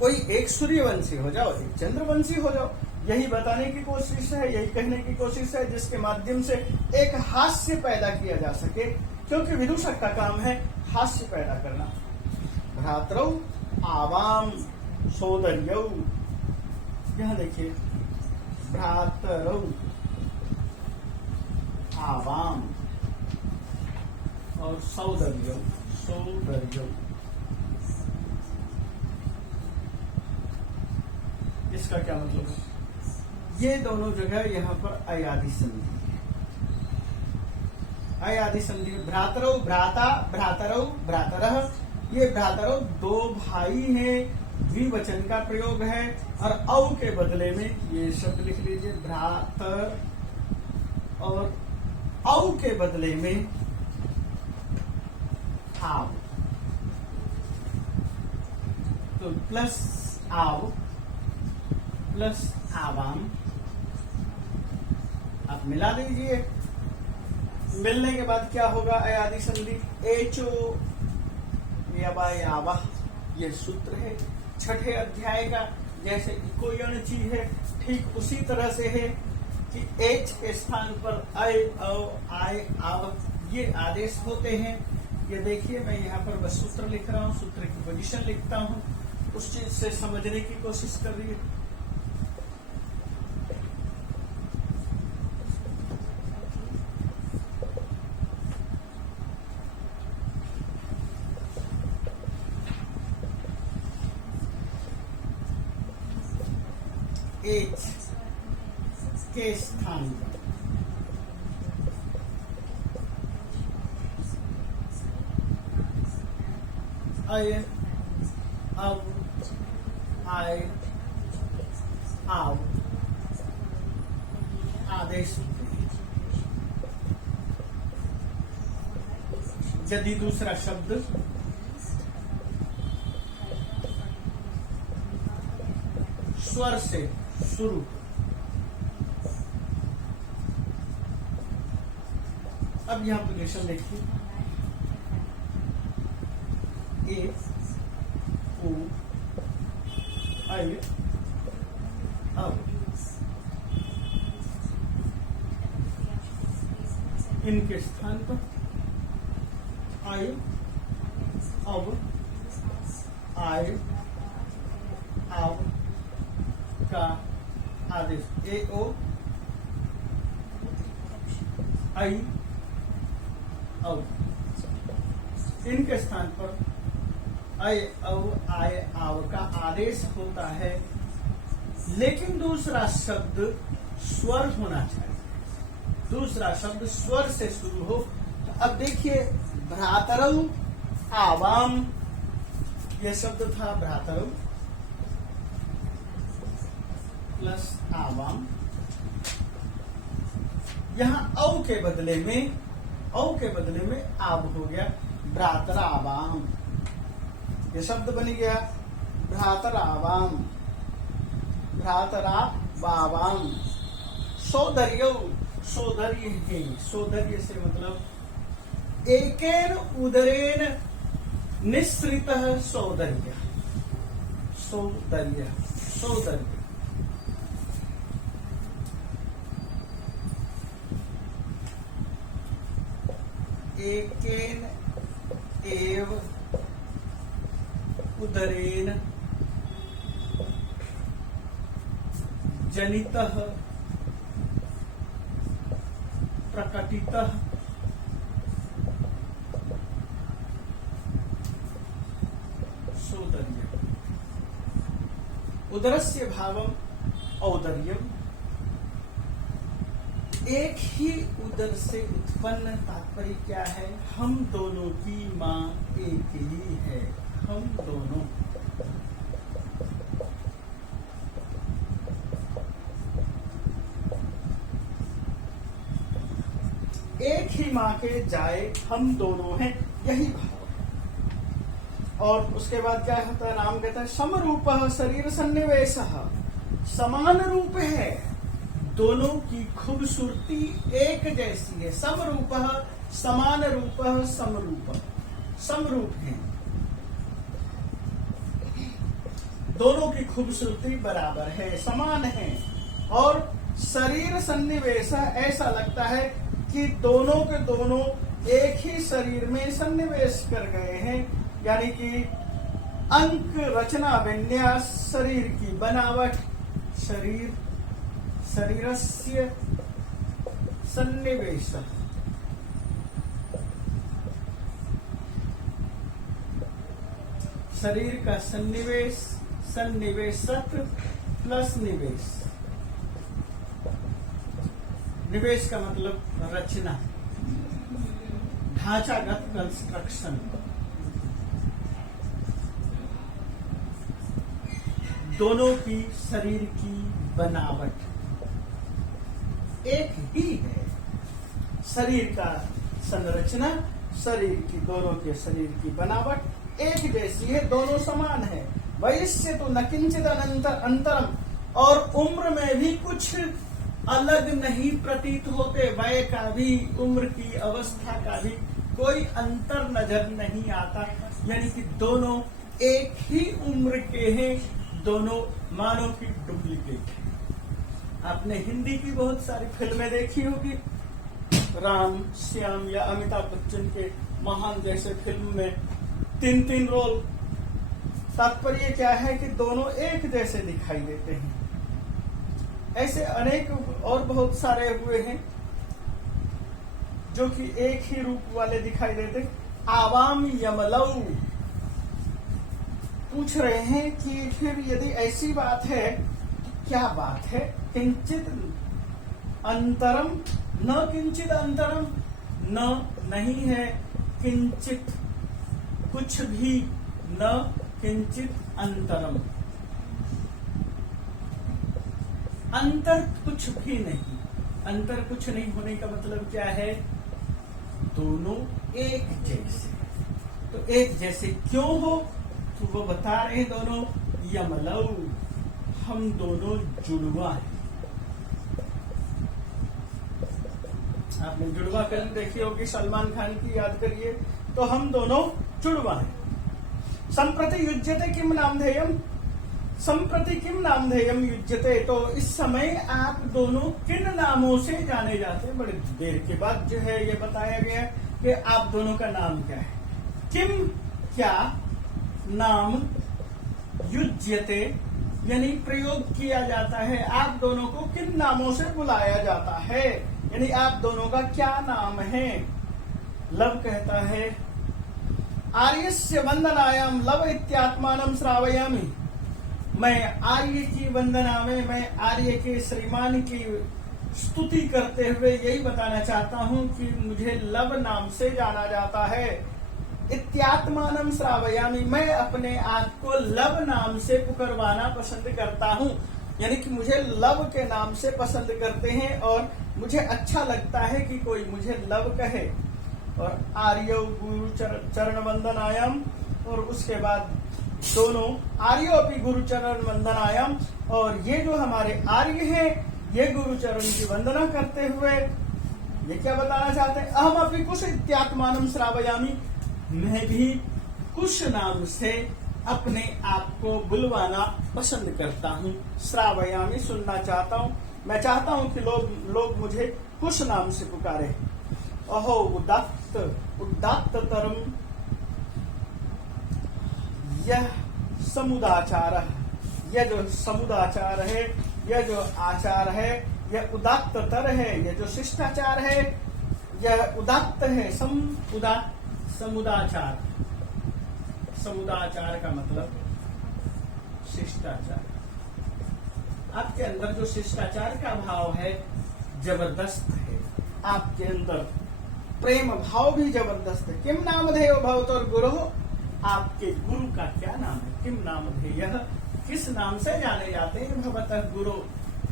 कोई एक सूर्यवंशी हो जाओ, एक चंद्रवंशी हो जाओ। यही बताने की कोशिश है, यही कहने की कोशिश है, जिसके माध्यम से एक हास्य पैदा किया जा सके, क्योंकि विदूषक का काम है हास्य पैदा करना। भ्रातरौ आवाम सोदर्यौ, यहां देखिए, भ्रातरौ आवाम और सौदर्यौ, सौदर्यौ, इसका क्या मतलब है? ये दोनों जगह यहाँ पर अयादि संधि है। अयादि संधि, भ्रातरौ भ्राता, भ्रातरौ भ्रातरः। ये भ्रातरौ दो भाई हैं, द्विवचन का प्रयोग है, और औ के बदले में ये शब्द लिख लीजिए, भ्रातर, और औ के बदले में आव, तो प्लस आव प्लस आवाम, आप मिला दीजिए। मिलने के बाद क्या होगा? अयादि संधि, एचो यावा, ये सूत्र है छठे अध्याय का। जैसे इको यण ची है, ठीक उसी तरह से है कि एच के स्थान पर अय, औ, आय, आव, ये आदेश होते हैं। ये देखिए, मैं यहाँ पर बस सूत्र लिख रहा हूँ, सूत्र की पोजीशन लिखता हूँ, उस चीज से समझने की कोशिश कर रही है। एच के स्थान पर अय, अब, आय, आव आदेश होते हैं। यदि दूसरा शब्द स्वर से शुरू, अब यहां पोजीशन देखिए, ए, उ, अय, अब, इनके स्थान पर अय, अब, आय, आव का आदेश, ए, ओ, आई, औ, इनके स्थान पर अय, औ, आय, आव का आदेश होता है, लेकिन दूसरा शब्द स्वर होना चाहिए। दूसरा शब्द स्वर से शुरू हो। तो अब देखिए, भ्रातरऊ आवाम, यह शब्द था भ्रातरऊ प्लस आवाम। यहां औ के बदले में आब हो गया, भ्रातरावाम। यह शब्द बन गया भ्रातरावाम, भ्रातरावाम। सौदर्य, सौदर्य है, सौदर्य से मतलब एकेन उदरेन निःसृत सौदर्य, सौदर्य, सौदर्य। एकेन एव उदरेन जनितः प्रकटितः सौदर्य। उदरस्य भावम औदर्यम। एक ही उदर से उत्पन्न, तात्पर्य क्या है? हम दोनों की माँ एक ही है, हम दोनों। एक ही माँ के जाए हम दोनों हैं, यही भाव है। और उसके बाद क्या होता है? राम कहता है समरूप शरीर सन्निवेश, समान रूप है, दोनों की खूबसूरती एक जैसी है। समरूप, समान रूप, समरूप, समरूप है, दोनों की खूबसूरती बराबर है, समान है। और शरीर सन्निवेश, ऐसा लगता है कि दोनों के दोनों एक ही शरीर में सन्निवेश कर गए हैं, यानी कि अंक, रचना, विन्यास, शरीर की बनावट, शरीर, शरीरस्य सन्निवेश, शरीर का सन्निवेश, सन्निवेशक प्लस निवेश। निवेश का मतलब रचना, ढांचागत कंस्ट्रक्शन। दोनों की शरीर की बनावट एक ही है। शरीर का संरचना, शरीर की, दोनों के शरीर की बनावट एक जैसी है, दोनों समान है। वयस्य तो न किंचित अंतरम, और उम्र में भी कुछ अलग नहीं प्रतीत होते। वय का भी, उम्र की अवस्था का भी कोई अंतर नजर नहीं आता, यानी कि दोनों एक ही उम्र के हैं, दोनों मानव की डुप्लीकेट है। आपने हिंदी की बहुत सारी फिल्में देखी होगी, राम, श्याम या अमिताभ बच्चन के महान जैसे फिल्म में 3-3 रोल। तात्पर्य क्या है कि दोनों एक जैसे दिखाई देते हैं। ऐसे अनेक और बहुत सारे हुए हैं जो कि एक ही रूप वाले दिखाई देते। आवाम यमलऊ पूछ रहे हैं कि फिर यदि ऐसी बात है, क्या बात है, किंचित अंतरम, न किंचित अंतरम, न नहीं है, किंचित कुछ भी, न किंचित अंतरम, अंतर कुछ भी नहीं। अंतर कुछ नहीं होने का मतलब क्या है, दोनों एक जैसे। तो एक जैसे क्यों हो, तो वो बता रहे हैं दोनों यमलौ, हम दोनों जुड़वा हैं। आपने जुड़वा फिल्म देखी होगी सलमान खान की, याद करिए। तो हम दोनों जुड़वा हैं। संप्रति युज्यते किम नामधेयम, संप्रति किम नामधेयम युज्यते, तो इस समय आप दोनों किन नामों से जाने जाते हैं। बड़ी देर के बाद जो है ये बताया गया कि आप दोनों का नाम क्या है। किम क्या, नाम, युज्यते यानी प्रयोग किया जाता है, आप दोनों को किन नामों से बुलाया जाता है, यानी आप दोनों का क्या नाम है। लव कहता है आर्यस्य वंदनायाम लव इत्यात्मानं श्रावयामि, मैं आर्य की वंदना में, मैं आर्य के श्रीमान की स्तुति करते हुए यही बताना चाहता हूं कि मुझे लव नाम से जाना जाता है। इत्यात्मानं श्रावयामि, मैं अपने आप को लव नाम से पुकारवाना पसंद करता हूं, यानी कि मुझे लव के नाम से पसंद करते हैं और मुझे अच्छा लगता है कि कोई मुझे लव कहे। और आर्यो गुरु चरण वंदनायाम, और उसके बाद दोनों आर्योपि गुरु चरण वंदनायाम, और ये जो हमारे आर्य हैं ये गुरु चरण की वंदना करते हुए ये क्या बताना चाहते हैं, अहम अपि कुश इत्यात्मानं श्रावयामि, मैं भी कुश नाम से अपने आप को बुलवाना पसंद करता हूँ। श्रावयामि सुनना चाहता हूँ, मैं चाहता हूँ कि लोग मुझे कुश नाम से पुकारे। अहो उदात्त, उदात्त तरम, यह समुदाचार, यह जो समुदाचार है, यह जो आचार है, यह उदात्तर है, यह जो शिष्टाचार है, यह उदात्त है। समुदाचार, समुदाचार का मतलब शिष्टाचार। आपके अंदर जो शिष्टाचार का भाव है जबरदस्त है, आपके अंदर प्रेम भाव भी जबरदस्त है। किम नामधेयो भवतोर गुरु, आपके गुरु का क्या नाम है। किम नामधेय, किस नाम से जाने जाते हैं। भवतः गुरु,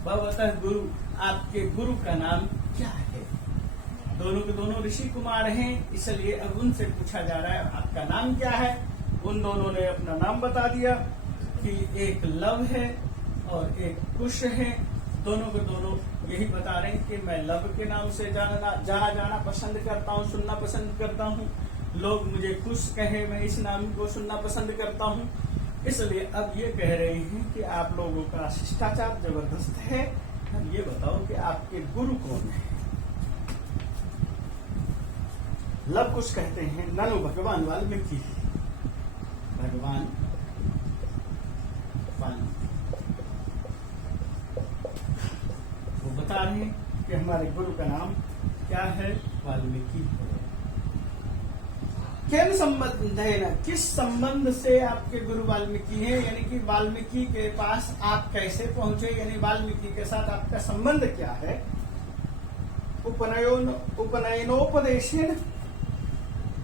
भवतः गुरु, आपके गुरु का नाम क्या है। दोनों के दोनों ऋषि कुमार हैं, इसलिए अब उनसे पूछा जा रहा है आपका नाम क्या है। उन दोनों ने अपना नाम बता दिया कि एक लव है और एक कुश है। दोनों के दोनों यही बता रहे हैं कि मैं लव के नाम से जाना पसंद करता हूँ, सुनना पसंद करता हूँ। लोग मुझे कुश कहे, मैं इस नाम को सुनना पसंद करता हूँ। इसलिए अब ये कह रहे हैं कि आप लोगों का शिष्टाचार जबरदस्त है। अब ये बताओ कि आपके गुरु कौन है। लव कुश कहते हैं ननु भगवान वाल्मीकि, भगवान वो बता रहे हैं कि हमारे गुरु का नाम क्या है, वाल्मीकि है। किन संबंध है ना, किस संबंध से आपके गुरु वाल्मीकि हैं, यानी कि वाल्मीकि के पास आप कैसे पहुंचे, यानी वाल्मीकि के साथ आपका संबंध क्या है। उपनयनोपदेशेन,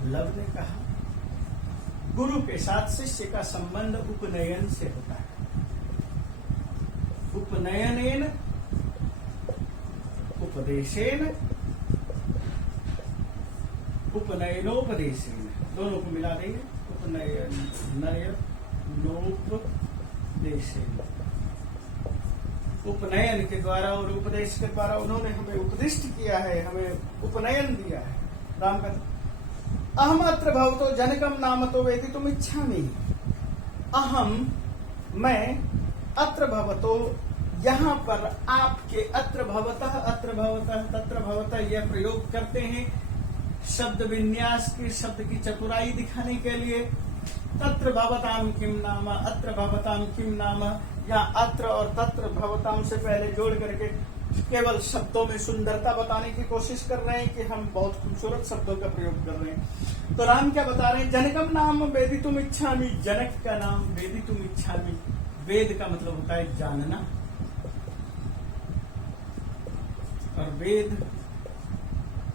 लव ने कहा गुरु के साथ शिष्य का संबंध उपनयन से होता है। उपनयनेन उपदेशेन, उपनयनोपदेशेन, दोनों को मिला देंगे। उपनयनोपदेशेन, उपनयन के द्वारा और उपदेश के द्वारा उन्होंने हमें उपदिष्ट किया है, हमें उपनयन दिया है। राम का अहम अत्र भवतो जनकम नाम तो वेदितुम इच्छामि। अहम, मैं, अत्र भवतो, यहाँ पर आपके, अत्र भवतः, तत्र भवतः यह प्रयोग करते हैं शब्द विन्यास के, शब्द की चतुराई दिखाने के लिए। तत्र भवताम किम नाम, अत्र भवताम किम नाम, या अत्र और तत्र भवताम से पहले जोड़ करके केवल शब्दों में सुंदरता बताने की कोशिश कर रहे हैं कि हम बहुत खूबसूरत शब्दों का प्रयोग कर रहे हैं। तो राम क्या बता रहे हैं, जनकम नाम वेदितुम इच्छामि, जनक का नाम वेदितुम इच्छामि। वेद का मतलब होता है जानना, और वेद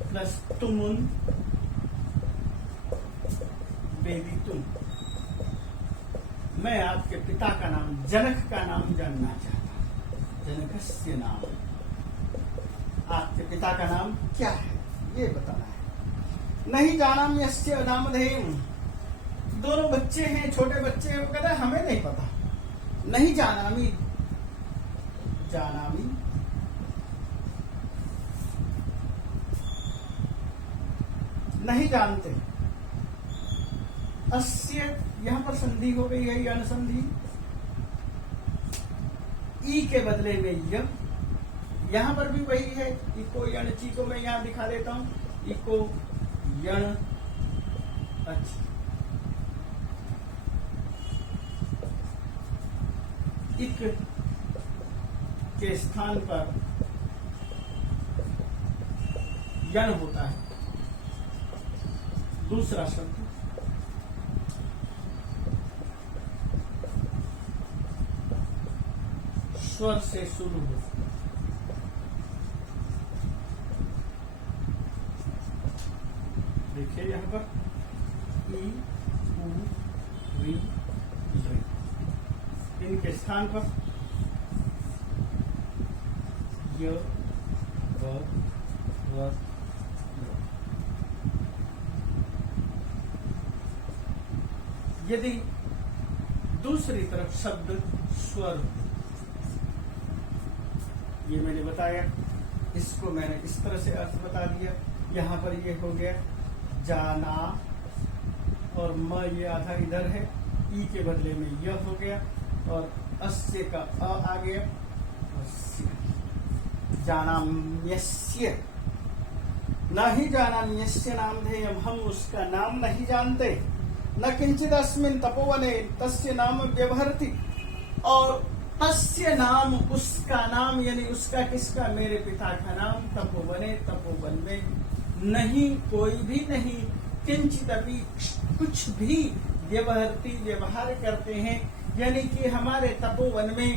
प्लस तुमुन वेदितुम। मैं आपके पिता का नाम, जनक का नाम जानना चाहता हूं। जनकस्य नाम, आपके पिता का नाम क्या है ये बताना है। नहीं जानामि यस्य नामधेयम्। दोनों बच्चे हैं, छोटे बच्चे हैं, वो कहते हैं हमें नहीं पता। नहीं जानामि, जानामि नहीं जानते। अस्य यहां पर संधि हो गई है, यण संधि। ई के बदले में य, यहां पर भी वही है। इको यण ची को मैं यहां दिखा देता हूं। इको यण अच्छी, इक के स्थान पर यण होता है। दूसरा शब्द स्वर से शुरू हो। देखिए यहां पर ई उ री ऋ, इनके स्थान पर य व र। यदि दूसरी तरफ शब्द स्वर, ये मैंने बताया, इसको मैंने इस तरह से अर्थ बता दिया। यहां पर ये हो गया जाना, और म ये आधा इधर है, ई के बदले में यह हो गया, और अस्य का अ आ गया। जानाम्यस्य, नहीं जानाम्यस्य नामधेयम्, हम उसका नाम नहीं जानते। न किंचित अस्मिन् तपोवने तस्य नाम व्यवहरति, और तस्य नाम, उसका नाम, यानी उसका किसका, मेरे पिता का नाम, तपोवने, तपोवन में नहीं, कोई भी नहीं, किंचित अभी कुछ भी, व्यवहरती व्यवहार करते हैं, यानी कि हमारे तपोवन में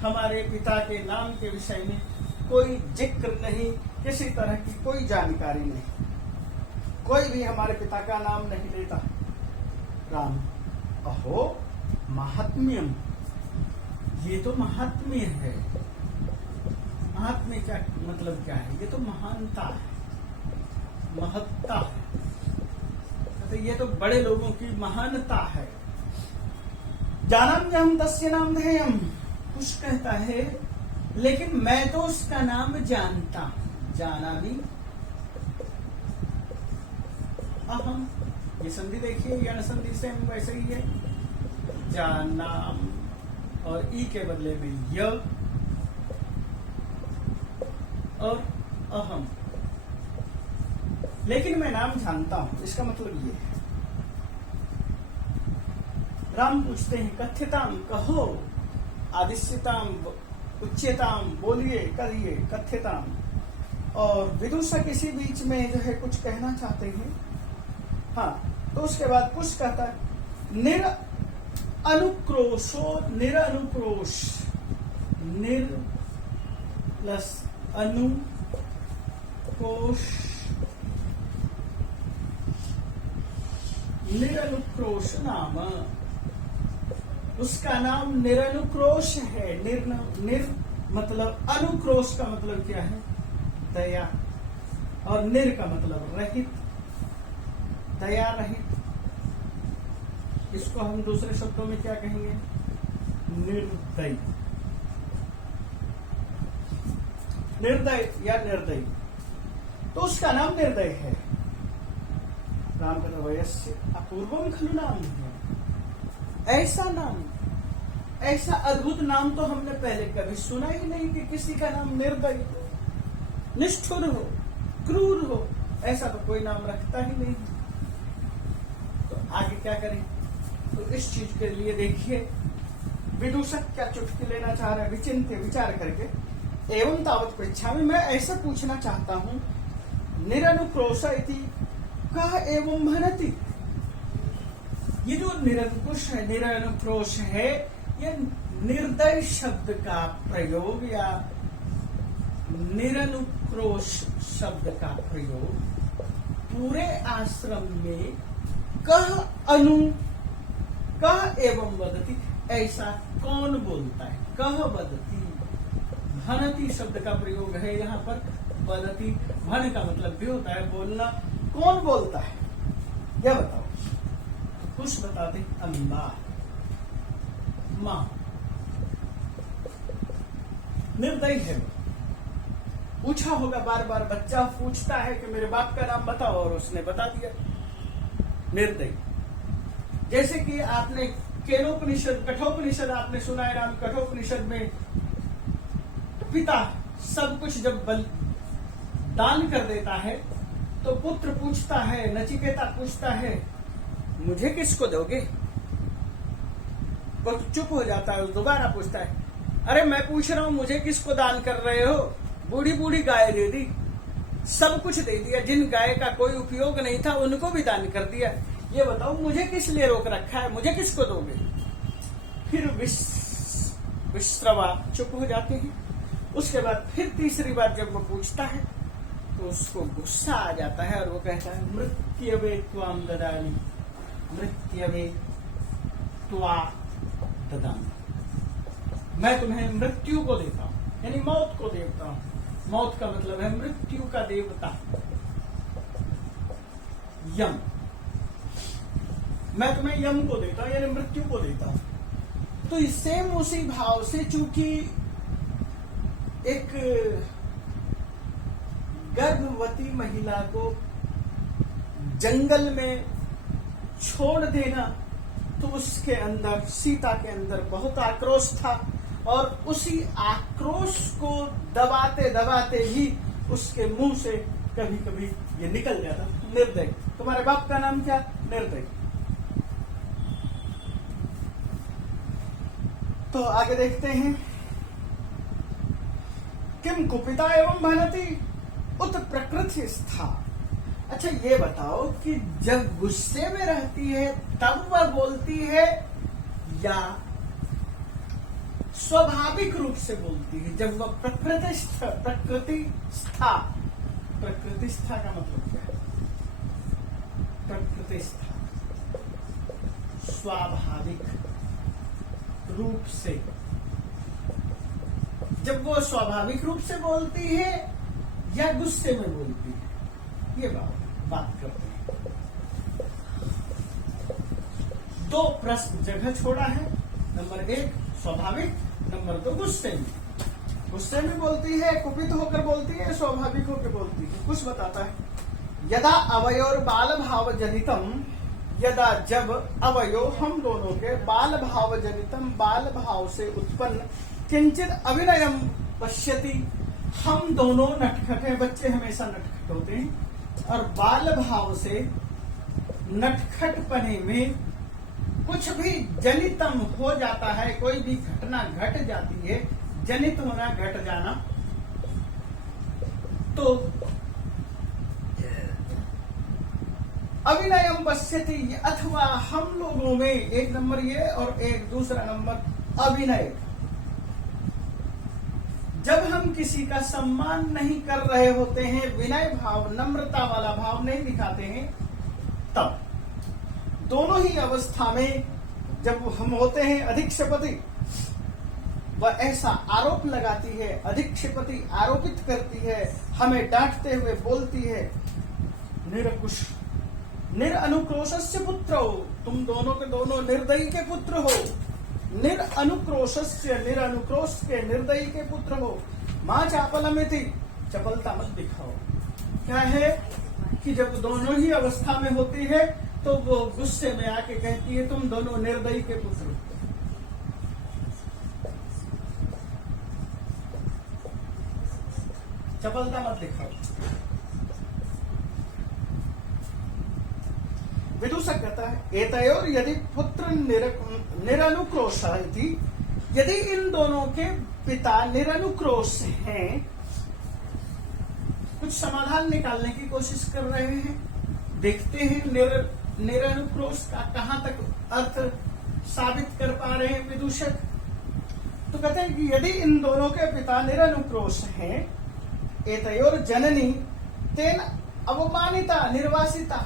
हमारे पिता के नाम के विषय में कोई जिक्र नहीं, किसी तरह की कोई जानकारी नहीं, कोई भी हमारे पिता का नाम नहीं लेता। राम, अहो महात्म्यम, ये तो महात्म्य है। महात्म्य क्या मतलब क्या है? ये तो महानता है, महत्ता है, तो ये तो बड़े लोगों की महानता है। जानाम्यहम् तस्य नामधेयम्, कुछ कहता है लेकिन मैं तो उसका नाम जानता हूं। जानामि अहम, ये संधि देखिए, यण संधि से वैसे ही है। जानाम, और ई के बदले में य, और अहम, लेकिन मैं नाम जानता हूं, इसका मतलब ये है। राम पूछते हैं कथ्यताम, कहो, आदिश्यताम, उच्यताम, बोलिए, करिए, कथ्यताम। और विदुषा किसी बीच में जो है कुछ कहना चाहते हैं, हाँ, तो उसके बाद कुछ कहता है निर अनुक्रोशो, निरनुक्रोश, निर प्लस अनुक्रोश, निरनुक्रोश नाम, उसका नाम निरनुक्रोश है। निर मतलब अनुक्रोश का मतलब क्या है? दया, और निर का मतलब रहित, दया रहित। इसको हम दूसरे शब्दों में क्या कहेंगे? निर्दयी, निर्दय या निर्दयी। तो उसका नाम निर्दय है। राम का वयस्य अपूर्वम खलु नाम है। ऐसा नाम, ऐसा अद्भुत नाम तो हमने पहले कभी सुना ही नहीं कि किसी का नाम निर्दयी हो, निष्ठुर हो, क्रूर हो, ऐसा तो कोई नाम रखता ही नहीं। तो आगे क्या करें? तो इस चीज के लिए देखिए विदूषक क्या चुटकी लेना चाह रहा है, विचिंत्य, विचार करके। एवं तावत पृच्छामि, मैं ऐसा पूछना चाहता हूं, निरनुक्रोश इति कः एवं भनति। ये जो निरंकुश है, निरनुक्रोश है, ये निर्दय शब्द का प्रयोग या निरनुक्रोश निरनुक्रोश शब्द का प्रयोग पूरे आश्रम में कह एवं वदति ऐसा कौन बोलता है? कह वदति, भनति शब्द का प्रयोग है यहाँ पर। वदति भन का मतलब भी होता है बोलना। कौन बोलता है यह बताओ। कुछ बताते अम्बा, माँ। निर्दयी है, पूछा होगा बार बार, बच्चा पूछता है कि मेरे बाप का नाम बताओ और उसने बता दिया। निर्दयी। जैसे कि आपने केनोपनिषद, कठोपनिषद आपने सुना है नाम। कठोपनिषद में पिता सब कुछ जब दान कर देता है तो पुत्र पूछता है, नचिकेता पूछता है मुझे किसको दोगे? वो चुप हो जाता है, दोबारा पूछता है अरे मैं पूछ रहा हूं मुझे किसको दान कर रहे हो? बूढ़ी बूढ़ी गाय दे दी, सब कुछ दे दिया, जिन गाय का कोई उपयोग नहीं था उनको भी दान कर दिया। ये बताओ मुझे किस लिए रोक रखा है? मुझे किसको दोगे? फिर विश्रवा चुप हो जाते हैं। उसके बाद फिर तीसरी बार जब वो पूछता है तो उसको गुस्सा आ जाता है और वो कहता है मृत्यवे त्वाम ददामि, मृत्यवे त्वा ददामि, मैं तुम्हें मृत्यु को देता हूं, यानी मौत को देता हूं। मौत का मतलब है मृत्यु का देवता यम। मैं तुम्हें यम को देता हूं, यानी मृत्यु को देता हूं। तो सेम उसी भाव से, चूंकि एक गर्भवती महिला को जंगल में छोड़ देना, तो उसके अंदर, सीता के अंदर बहुत आक्रोश था और उसी आक्रोश को दबाते दबाते ही उसके मुंह से कभी कभी ये निकल जाता। निर्दयी। तुम्हारे बाप का नाम क्या? निर्दयी। तो आगे देखते हैं। किम कुपिता एवं भनति उत प्रकृति स्था। अच्छा ये बताओ कि जब गुस्से में रहती है तब वह बोलती है या स्वाभाविक रूप से बोलती है? जब वह प्रकृतिस्थ का मतलब क्या है? प्रकृतिस्थ, स्वाभाविक रूप से। जब वो स्वाभाविक रूप से बोलती है या गुस्से में बोलती है, ये बात करते हैं। दो प्रश्न जगह छोड़ा है। नंबर 1 स्वाभाविक, नंबर 2 गुस्से में। गुस्से में बोलती है, कुपित होकर बोलती है, स्वाभाविक होकर बोलती है। कुछ बताता है। यदा अवयोर बाल भाव जनितम, यदा जब अवयो हम दोनों के बाल भाव जनितम, बाल भाव से उत्पन्न किंचित अभिनयम पश्यति, हम दोनों नटखट हैं, बच्चे हमेशा नटखट होते हैं, और बाल भाव से नटखटपने में कुछ भी जनितम हो जाता है, कोई भी घटना घट जाती है, जनित होना, घट जाना, तो अभिनयम पश्यति, अथवा हम लोगों में, एक नंबर ये और एक दूसरा नंबर अभिनय, जब हम किसी का सम्मान नहीं कर रहे होते हैं, विनय भाव, नम्रता वाला भाव नहीं दिखाते हैं, तब दोनों ही अवस्था में जब हम होते हैं अधिक्षेपति, वह ऐसा आरोप लगाती है, अधिक्षेपति आरोपित करती है, हमें डांटते हुए बोलती है, निरकुश निरनुक्रोशस्य पुत्र हो, तुम दोनों के दोनों निर्दयी के पुत्र हो। निरनुक्रोशस्य, निरनुक्रोश के, निर्दयी के पुत्र हो। मां चापलमिति, चपलता मत दिखाओ। क्या है कि जब दोनों ही अवस्था में होती है तो वो गुस्से में आके कहती है तुम दोनों निर्दयी के पुत्र हो। चपलता मत दिखाओ। विदूषक कहता है एतयोर यदि पुत्र निरनुक्रोश, यदि इन दोनों के पिता निरनुक्रोश हैं, कुछ समाधान निकालने की कोशिश कर रहे हैं। देखते हैं निरनुक्रोश का कहां तक अर्थ साबित कर पा रहे हैं विदूषक। तो कहते हैं कि यदि इन दोनों के पिता निरनुक्रोश हैं, एतयोर जननी तेन अवमानिता निर्वासिता।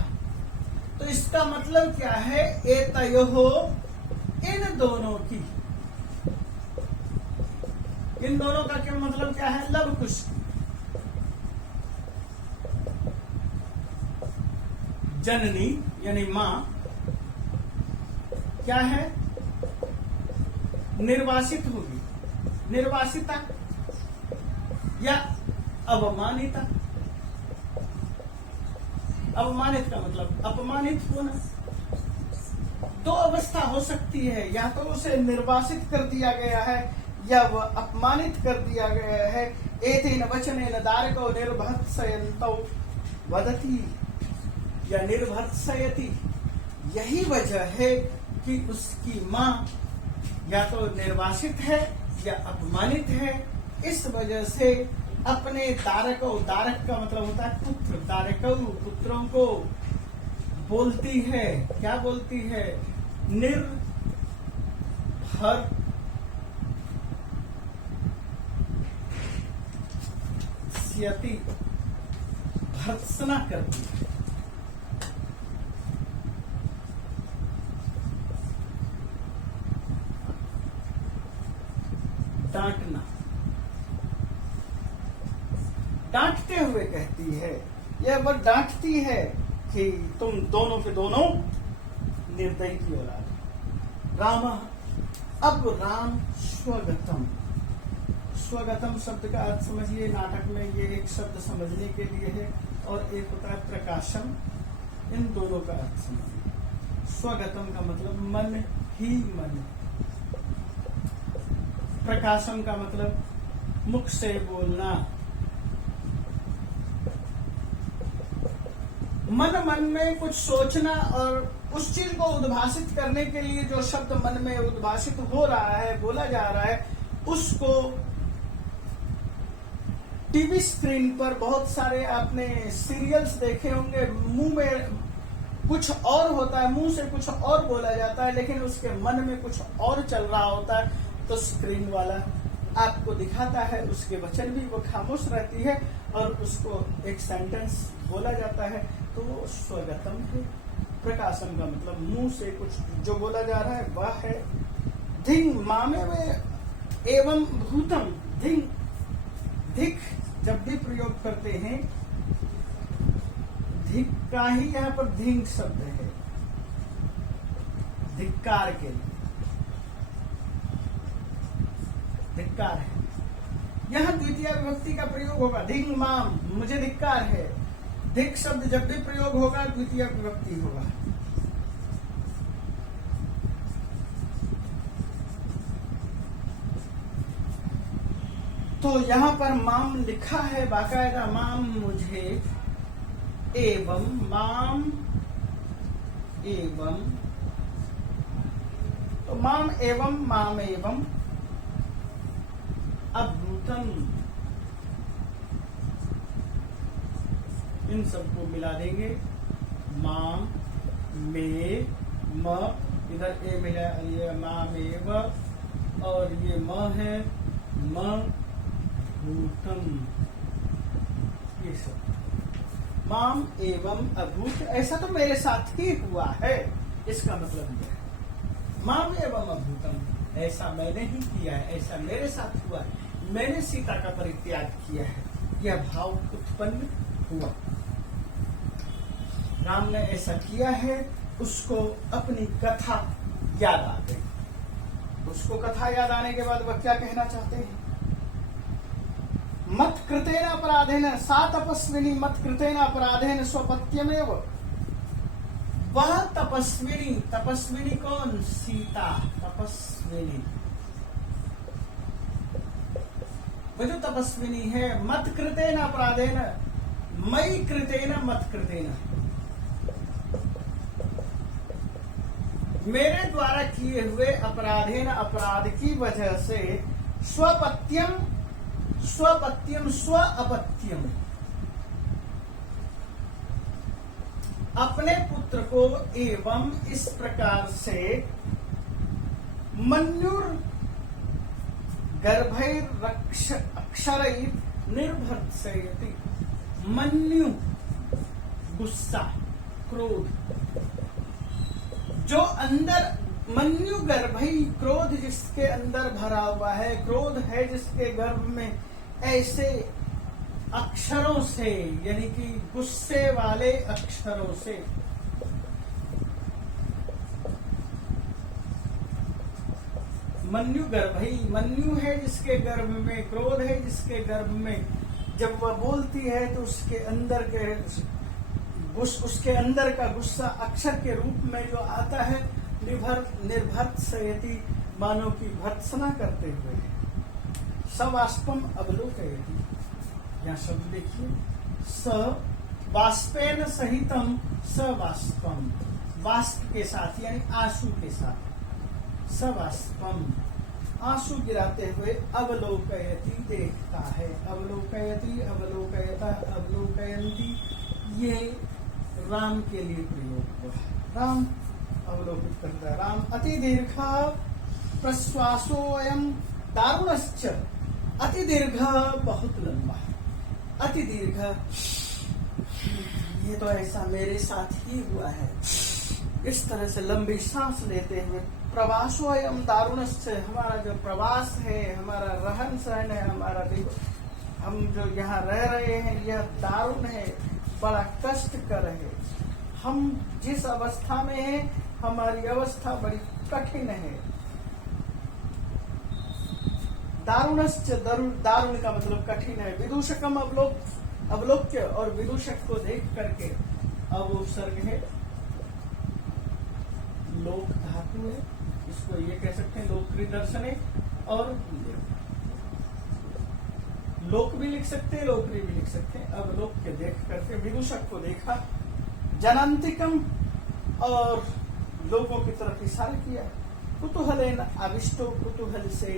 तो इसका मतलब क्या है? एतयोः इन दोनों की, इन दोनों का क्या मतलब क्या है? लव कुश। जननी यानी मां क्या है? निर्वासित होगी, निर्वासिता या अवमानिता। अवमानित का मतलब अपमानित होना। दो अवस्था हो सकती है, या तो उसे निर्वासित कर दिया गया है या वह अपमानित कर दिया गया है। एतेन वचनेन दारको निर्भत्सयन्तौ वदति या निर्भत्सयति। यही वजह है कि उसकी मां या तो निर्वासित है या अपमानित है। इस वजह से अपने दारको, दारक का मतलब होता है पुत्र, दारकौ पुत्रों को बोलती है, क्या बोलती है? निर्भर्त्सयति, भर्त्सना करती है। डांटना, डांटते हुए कहती है, यह वह डांटती है कि तुम दोनों के दोनों निर्दयी की औलाद। राम, अब राम स्वगतम। स्वगतम शब्द का अर्थ समझिए, नाटक में ये एक शब्द समझने के लिए है और एक होता है प्रकाशम। इन दोनों का अर्थ समझिए। स्वगतम का मतलब मन ही मन, प्रकाशम का मतलब मुख से बोलना। मन में कुछ सोचना और उस चीज को उद्भाषित करने के लिए जो शब्द मन में उद्भाषित हो रहा है, बोला जा रहा है, उसको टीवी स्क्रीन पर बहुत सारे आपने सीरियल्स देखे होंगे। मुंह में कुछ और होता है, मुंह से कुछ और बोला जाता है, लेकिन उसके मन में कुछ और चल रहा होता है। तो स्क्रीन वाला आपको दिखाता है, उसके वचन भी वो खामोश रहती है और उसको एक सेंटेंस बोला जाता है, तो वो स्वगतम है। प्रकाशम का मतलब मुंह से कुछ जो बोला जा रहा है वह है। धिंग मामे में एवं भूतम, धिंग धिक जब भी प्रयोग करते हैं, धिक का ही यहाँ पर धिंग शब्द है, धिक्कार के लिए धिक्कार है। यहां द्वितीय विभक्ति का प्रयोग होगा, धिंग माम, मुझे धिक्कार है। धिक शब्द जब भी प्रयोग होगा द्वितीय विभक्ति होगा। तो यहां पर माम लिखा है बाकायदा, माम मुझे, एवं माम एवं, तो माम एवं अभूतम, इन सबको मिला देंगे। माम में म, इधर ए मिला, ये माम एव और ये म है, म भूतम, ये सब माम एवं अभूत। ऐसा तो मेरे साथ ही हुआ है, इसका मतलब यह है। माम एवं अभूतम, ऐसा मैंने ही किया है, ऐसा मेरे साथ हुआ है, मैंने सीता का परित्याग किया है, यह भाव उत्पन्न हुआ। राम ने ऐसा किया है, उसको अपनी कथा याद आ गई। उसको कथा याद आने के बाद वह क्या कहना चाहते हैं? मत कृतेन अपराधेन सा तपस्विनी, मत कृतेन अपराधेन स्वपत्यमेव। वह तपस्विनी, तपस्विनी कौन? सीता तपस्विनी, वह जो तपस्विनी है। मत कृतेन अपराधेन, मयि कृतेन मत कृतेन, मेरे द्वारा किए हुए अपराधेन, अपराध की वजह से, स्वपत्यम स्वपत्यम स्व अपत्यम, अपने पुत्र को एवं इस प्रकार से, मन्युर गर्भैर अक्षरैर निर्भर्त्सयति, मन्यु गुस्सा, क्रोध, जो अंदर मन्यु गर्भई, क्रोध जिसके अंदर भरा हुआ है, क्रोध है जिसके गर्भ में, ऐसे अक्षरों से, यानी कि गुस्से वाले अक्षरों से, मन्यु गर्भई, मन्यु है जिसके गर्भ में, क्रोध है जिसके गर्भ में, जब वह बोलती है तो उसके अंदर का गुस्सा अक्षर के रूप में जो आता है, निर्भर्त्सयति, मानो की भर्त्सना करते हुए, सवाष्पम अवलोकयति, यहाँ शब्द देखिए, स वाष्पेन सहितम, सवाष्पम, वाष्प के साथ यानी आंसू के साथ, सवाष्पम, आंसू गिराते हुए, अवलोकयति, देखता है, अवलोकयति, अवलोकयता, अवलोकयन्ति, ये राम के लिए प्रयोग हुआ है। राम अवलोकित करता है। राम अति दीर्घ प्रश्वासोऽयं दारुणश्च, अति दीर्घ बहुत लंबा, अति दीर्घ, ये तो ऐसा मेरे साथ ही हुआ है, इस तरह से लंबी सांस लेते हुए, प्रवासोऽयं दारुणश्च, हमारा जो प्रवास है, हमारा रहन सहन है, हमारा हम जो यहाँ रह रहे हैं, यह दारुण है, बड़ा कष्टकर है। हम जिस अवस्था में हैं, हमारी अवस्था बड़ी कठिन है। दारुणश्च, दारुण का मतलब कठिन है। विदूषकम अवलोक्य, और विदूषक को देख करके, अब उपसर्ग है, लोक धातु है, इसको ये कह सकते हैं लोक दर्शने, और लोक भी लिख सकते हैं, लोकरी भी लिख सकते हैं। अब लोक के देख करके विदूषक को देखा, जनांतिकम, और लोगों की तरफ इशारा किया, कुतूहलेन आविष्टो, कुतूहल से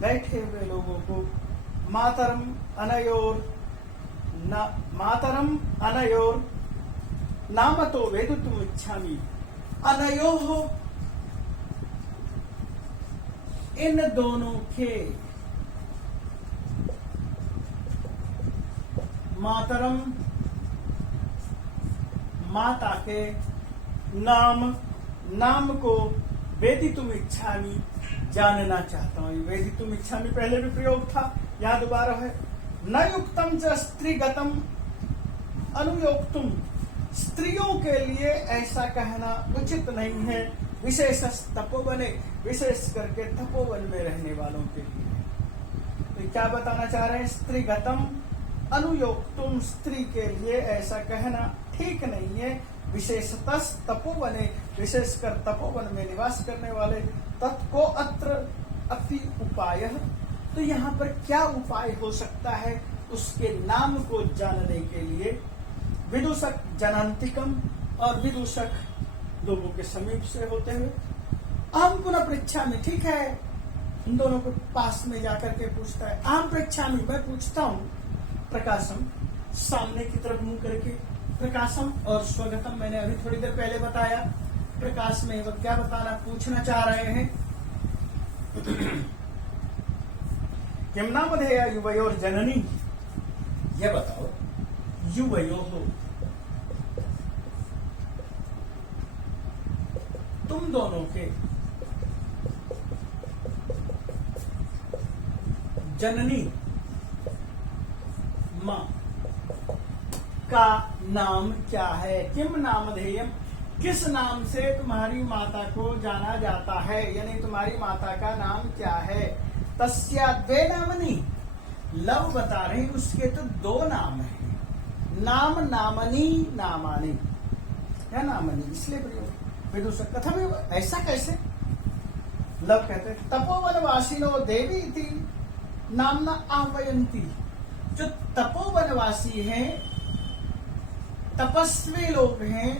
बैठे हुए लोगों को, मातरम अनयोर, मातरम अनयोर नाम तो वेदितुम इच्छामि, अनयोः, इन दोनों के, मातरम माता के, नाम को, वेदितुम इच्छामि जानना चाहता हूं। वेदितुम इच्छामि पहले भी प्रयोग था, यहां दोबारा है। न युक्तम च स्त्रीगतम अनुयोक्तुम, स्त्रियों के लिए ऐसा कहना उचित नहीं है, विशेष तपोवने, विशेष करके तपोवन में रहने वालों के लिए। तो क्या बताना चाह रहे हैं? स्त्रीगतम अनुयोक्तुम, स्त्री के लिए ऐसा कहना ठीक नहीं है, विशेषतः तपोवने, विशेषकर तपोवन में निवास करने वाले, तत्को अत्र अपि उपाय, तो यहाँ पर क्या उपाय हो सकता है उसके नाम को जानने के लिए? विदूषक जनांतिकम, और विदूषक लोगों के समीप से होते हुए, अहम पुनः परीक्षा में, ठीक है, इन दोनों के पास में जाकर के पूछता है, अहम परीक्षा में, मैं पूछता हूँ, प्रकाशम, सामने की तरफ मुंह करके, प्रकाशम और स्वगतम मैंने अभी थोड़ी देर पहले बताया। प्रकाश में वह क्या बताना पूछना चाह रहे हैं? किम नामधेय युवयोर जननी, यह बताओ, युवयोः, तुम दोनों के जननी मां का नाम क्या है? किम नामधेयम, किस नाम से तुम्हारी माता को जाना जाता है, यानी तुम्हारी माता का नाम क्या है? तस्या द्वे नामनी, लव बता रहे उसके तो दो नाम है, नाम नामनी नामानी, क्या नामनी इसलिए प्रयोग। विदूषक कथम, ऐसा कैसे? लव कहते तपोवनवासिनो देवी थी नामना आह्वयंती, जो तपोवनवासी हैं, तपस्वी लोग हैं,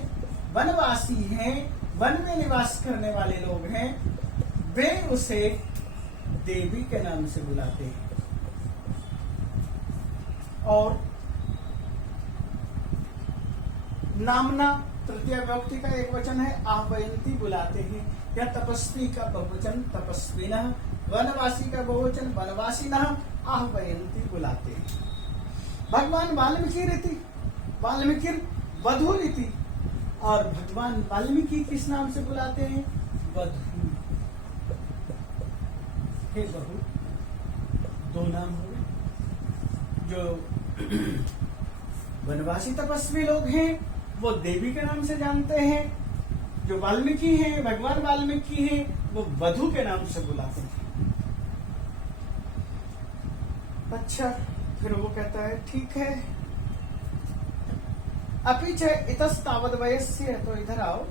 वनवासी हैं, वन में निवास करने वाले लोग हैं, वे उसे देवी के नाम से बुलाते हैं। और नामना तृतीय व्यक्ति का एक वचन है, आह्वयंती बुलाते हैं, या तपस्वी का बहुवचन तपस्विनः, वनवासी का बहुवचन वनवासिनः, आह्वयंती बुलाते हैं। भगवान वाल्मीकि वधु रीति, और भगवान वाल्मीकि किस नाम से बुलाते हैं? वधु। हे बहू, दो नाम हो गए। जो वनवासी तपस्वी लोग हैं वो देवी के नाम से जानते हैं, जो वाल्मीकि हैं, भगवान वाल्मीकि हैं, वो वधु के नाम से बुलाते हैं। अच्छा, फिर वो कहता है ठीक है। अपि च इतस्तावद वयस्य, तो इधर आओ,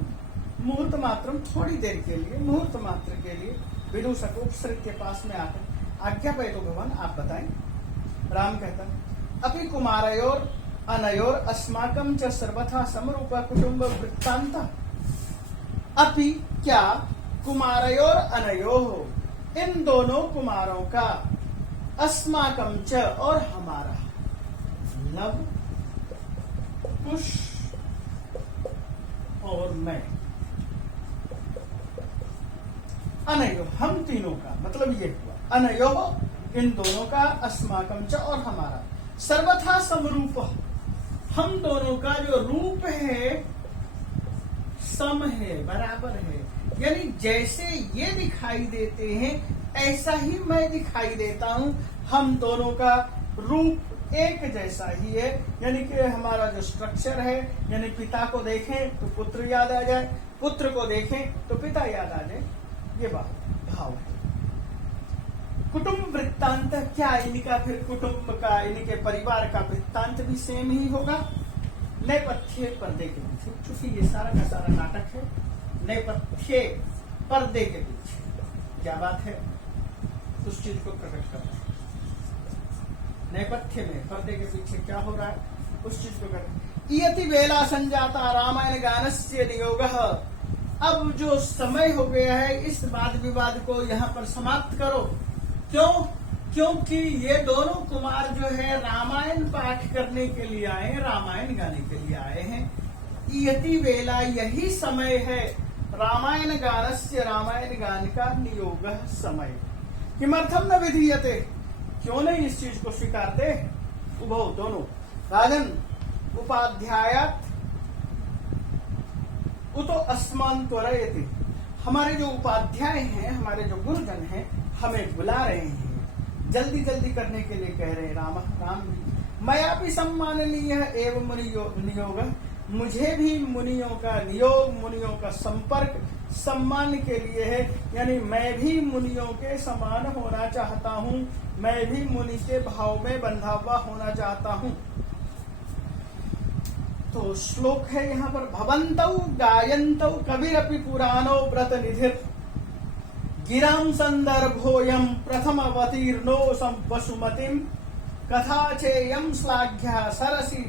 मुहूर्त मात्रम, थोड़ी देर के लिए, मुहूर्त मात्र के लिए विदूषक उपसर्ग के पास में आकर आज्ञा पे तो भगवान आप बताएं। राम कहता अपि कुमारयोर अनयोर अस्माकं च सर्वथा समरूप कुटुंब वृत्तांत। अपि क्या, कुमारयोर अनयो हो, इन दोनों कुमारों का, अस्माकं च और हमारा, लव कुश और मैं, अनयो हम तीनों का, मतलब ये हुआ अनयो इन दोनों का, अस्माकं च और हमारा, सर्वथा समरूप, हम दोनों का जो रूप है सम है, बराबर है, यानी जैसे ये दिखाई देते हैं ऐसा ही मैं दिखाई देता हूं। हम दोनों का रूप एक जैसा ही है, यानी कि हमारा जो स्ट्रक्चर है, यानी पिता को देखें तो पुत्र याद आ जाए, पुत्र को देखें तो पिता याद आ जाए, ये भाव है। कुटुंब वृत्तांत, क्या इनका फिर कुटुंब का, इनके परिवार का वृत्तांत भी सेम ही होगा। नेपथ्य पर्दे के पीछे, क्योंकि ये सारा का सारा नाटक है नेपथ्य पर्दे के पीछे, क्या बात है, उस चीज को प्रकट करना। नेपथ्य में पर्दे के पीछे क्या हो रहा है, उस चीज को कर। इयति वेला संजाता रामायण गानस्य नियोगः, अब जो समय हो गया है इस वाद विवाद को यहाँ पर समाप्त करो। क्यों? क्योंकि ये दोनों कुमार जो है रामायण पाठ करने के लिए आए हैं, रामायण गाने के लिए आए हैं। इयति वेला, यही समय है रामायण गानस्य, रामायण गान का नियोग समय। किमर्थम न विधीयते, क्यों नहीं इस चीज को स्वीकारते? उभो दोनों, राजन उपाध्यायात उतो अस्मान त्वरयति, हमारे जो उपाध्याय हैं, हमारे जो गुरुजन हैं, हमें बुला रहे हैं, जल्दी जल्दी करने के लिए कह रहे हैं। राम मया भी सम्माननीय एवं नियोग, मुझे भी मुनियों का नियोग, मुनियों का संपर्क सम्मान के लिए है, यानी मैं भी मुनियों के समान होना चाहता हूँ, मैं भी मुनि के भाव में बंधा हुआ होना चाहता हूँ। तो श्लोक है यहाँ पर, भवन्तौ गायन्तौ कविरपि पुराणो व्रत निधिर गिराम संदर्भोयम प्रथम अवतीर्णो वसुमतिम कथा चेयम श्लाघ्या सरसी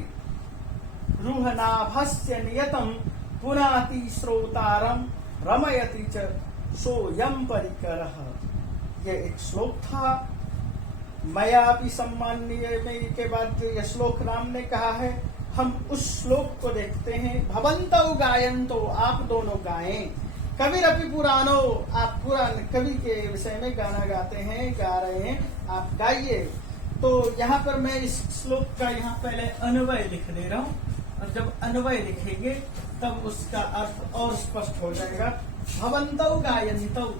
रुहनाभस्य नियतम पुनाति श्रोतारम रमयति च सोयम परिकरः। ये एक श्लोक था। मया भी सम्माननीय में के बाद जो यह श्लोक राम ने कहा है, हम उस श्लोक को देखते हैं। भवन्तौ गायन्तौ, आप दोनों गाएं, कविरपि पुराणो, आप पुराण कवि के विषय में गाना गाते हैं, गा रहे हैं, आप गाइए। तो यहाँ पर मैं इस श्लोक का यहाँ पहले अन्वय लिख दे रहा हूँ, और जब अन्वय लिखेंगे तब उसका अर्थ और स्पष्ट हो जाएगा। भवन्तौ गायन्तौ,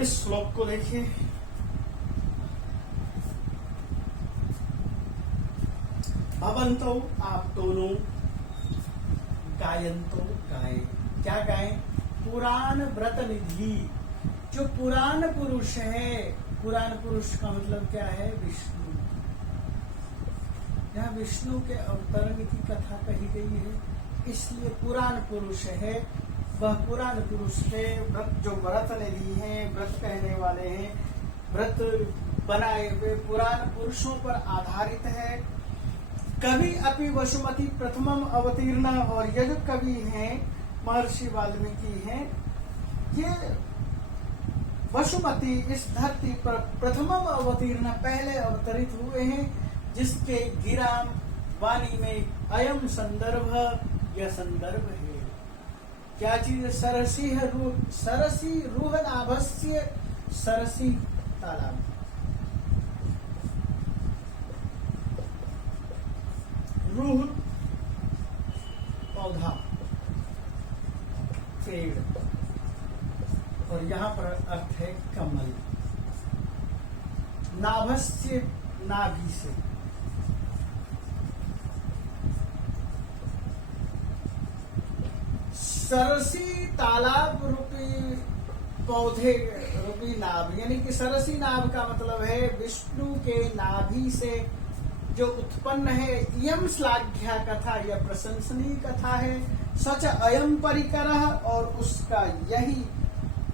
इस श्लोक को देखिए। भवंतो, आप दोनों, गायंतो, गाए, क्या गाएं? पुराण व्रत निधि, जो पुराण पुरुष है। पुराण पुरुष का मतलब क्या है? विष्णु। यहाँ विष्णु के अवतरण की कथा कही गई है, इसलिए पुराण पुरुष है। वह पुराण पुरुष है, व्रत जो व्रत निधि हैं, व्रत कहने वाले हैं, व्रत बनाए हुए पुराण पुरुषों पर आधारित है। कवि अपि वसुमती प्रथमम अवतीर्ण, और ये जो कवि हैं महर्षि वाल्मीकि हैं, ये वसुमती इस धरती पर प्रथमम अवतीर्ण, पहले अवतरित हुए हैं, जिसके गिराम वाणी में अयम संदर्भ, यह संदर्भ है। क्या चीज? सरसी रूह नाभस्य, सरसी तालाब, रूह पौधा, पेड़, और यहाँ पर अर्थ है कमल। नाभस्य, नाभि से। सरसी तालाब रूपी पौधे रूपी नाभ, यानी कि सरसी नाभ का मतलब है विष्णु के नाभि से जो उत्पन्न है। इयम श्लाघ्या कथा, यह प्रशंसनीय कथा है। सच अयम परिकर, और उसका यही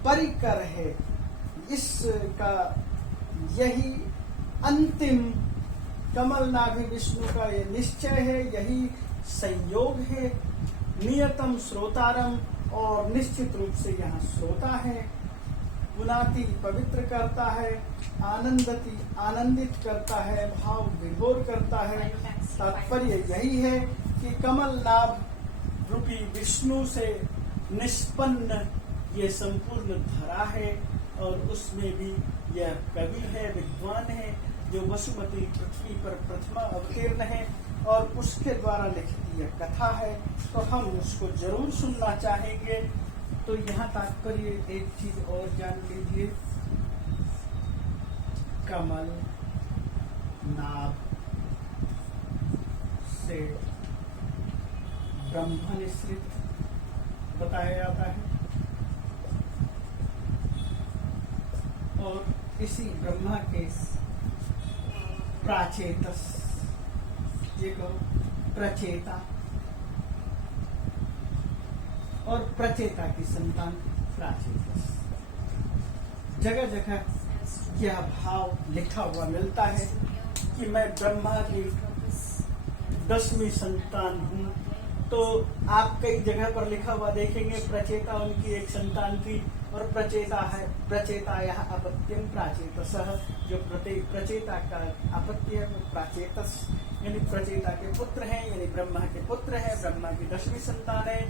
परिकर है, इसका यही अंतिम कमल नाभि विष्णु का ये निश्चय है, यही संयोग है। नियतम श्रोतारम, और निश्चित रूप से यहाँ श्रोता है। पुनाति, पवित्र करता है। आनंदति, आनंदित करता है, भाव विभोर करता है। तात्पर्य यही है कि कमल नाभ रूपी विष्णु से निष्पन्न ये संपूर्ण धरा है, और उसमें भी यह कवि है, विद्वान है, जो वसुमती पृथ्वी पर प्रथमा अवतीर्ण है, और उसके द्वारा लिखित यह कथा है, तो हम उसको जरूर सुनना चाहेंगे। तो यहाँ तात्पर्य एक चीज और जान लीजिए, कमल नाभ से ब्रह्म निश्रित बताया जाता है, और इसी ब्रह्मा के प्राचेतस, ये कहो प्रचेता, और प्रचेता की संतान प्राचेतस। जगह जगह यह भाव लिखा हुआ मिलता है कि मैं ब्रह्मा की 10वीं संतान हूँ। तो आप कई जगह पर लिखा हुआ देखेंगे प्रचेता उनकी एक संतान थी, और प्रचेता है, प्रचेता यह अपत्यम प्राचेतस, जो प्रचेता का अपत्य है प्राचेतस, यानी प्रचेता के पुत्र हैं, यानी ब्रह्मा के पुत्र हैं, ब्रह्मा की 10वीं संतान है।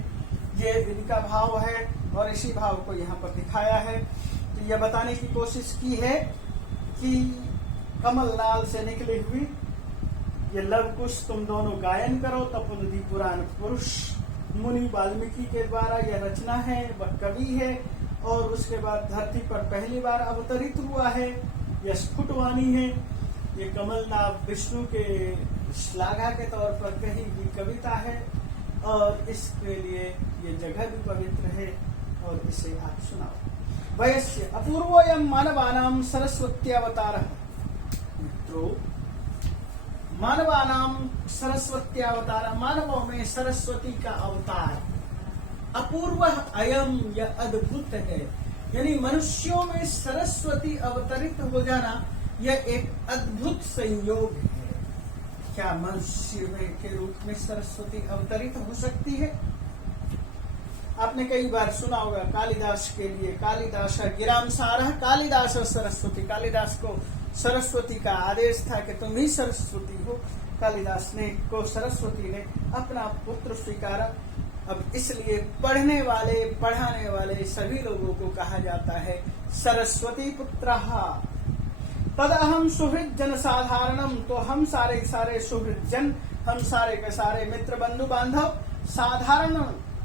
ये इनका भाव है, और इसी भाव को यहाँ पर दिखाया है। तो यह बताने की कोशिश की है कि कमल नाल से निकली हुई ये लव कुश तुम दोनों गायन करो। तपोनिधि पुराण पुरुष मुनि वाल्मीकि के द्वारा यह रचना है, वह कवि है, और उसके बाद धरती पर पहली बार अवतरित हुआ है। यह स्फुटवाणी है, ये कमल नाभ विष्णु के श्लाघा के तौर पर कही हुई कविता है, और इसके लिए ये जगह भी पवित्र है, और इसे आप सुनाओ। वयस्य अपूर्वोऽयं मानवानां सरस्वत्यावतारः। मित्रों, मानवानां सरस्वत्यावतार, मानवों में सरस्वती का अवतार। अपूर्व अयम, यह अद्भुत है, यानी मनुष्यों में सरस्वती अवतरित हो जाना यह एक अद्भुत संयोग है। क्या मनुष्य के रूप में सरस्वती अवतरित हो सकती है? आपने कई बार सुना होगा कालिदास के लिए, कालिदास गिराम सारः कालिदास सरस्वती, कालिदास को सरस्वती का आदेश था कि तुम ही सरस्वती हो। कालिदास ने को सरस्वती ने अपना पुत्र स्वीकारा। अब इसलिए पढ़ने वाले पढ़ाने वाले सभी लोगों को कहा जाता है सरस्वती पुत्रः। तदहम सुहृद जन साधारणम, तो हम सारे सारे सुहृद जन, हम सारे के सारे मित्र बंधु बांधव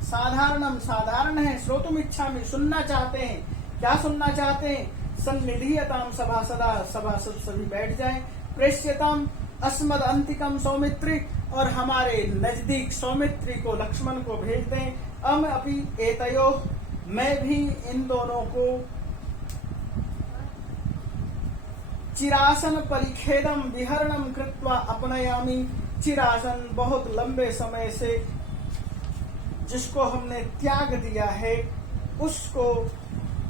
साधारण है। श्रोतुम इच्छा में, सुनना चाहते हैं। क्या सुनना चाहते हैं? सन्निधीयताम सभासदा, सभासद सभी बैठ जाएं। प्रेष्यताम अस्मद अंतिकम सौमित्री, और हमारे नजदीक सौमित्री को, लक्ष्मण को भेज दें। अम अपि एतयो, मैं भी इन दोनों को चिरासन परिखेदम विहरणम कृत्वा अपनयामि। चिरासन बहुत लंबे समय से जिसको हमने त्याग दिया है उसको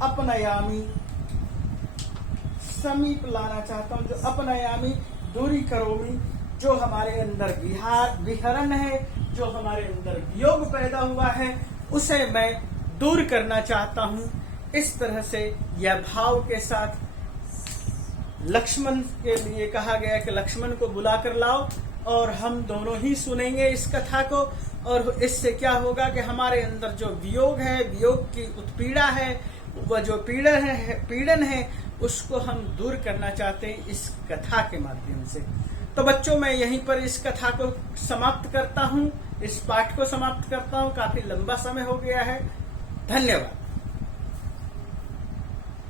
अपनयामि समीप लाना चाहता हूं। जो अपनयामि दूरी करोमि, जो हमारे अंदर विहरण है, जो हमारे अंदर वियोग पैदा हुआ है, उसे मैं दूर करना चाहता हूं। इस तरह से यह भाव के साथ लक्ष्मण के लिए कहा गया कि लक्ष्मण को बुलाकर लाओ और हम दोनों ही सुनेंगे इस कथा को। और इससे क्या होगा कि हमारे अंदर जो वियोग है, वियोग की उत्पीड़ा है, वह जो पीड़न है उसको हम दूर करना चाहते हैं इस कथा के माध्यम से। तो बच्चों, मैं यहीं पर इस कथा को समाप्त करता हूं, इस पाठ को समाप्त करता हूं। काफी लंबा समय हो गया है। धन्यवाद।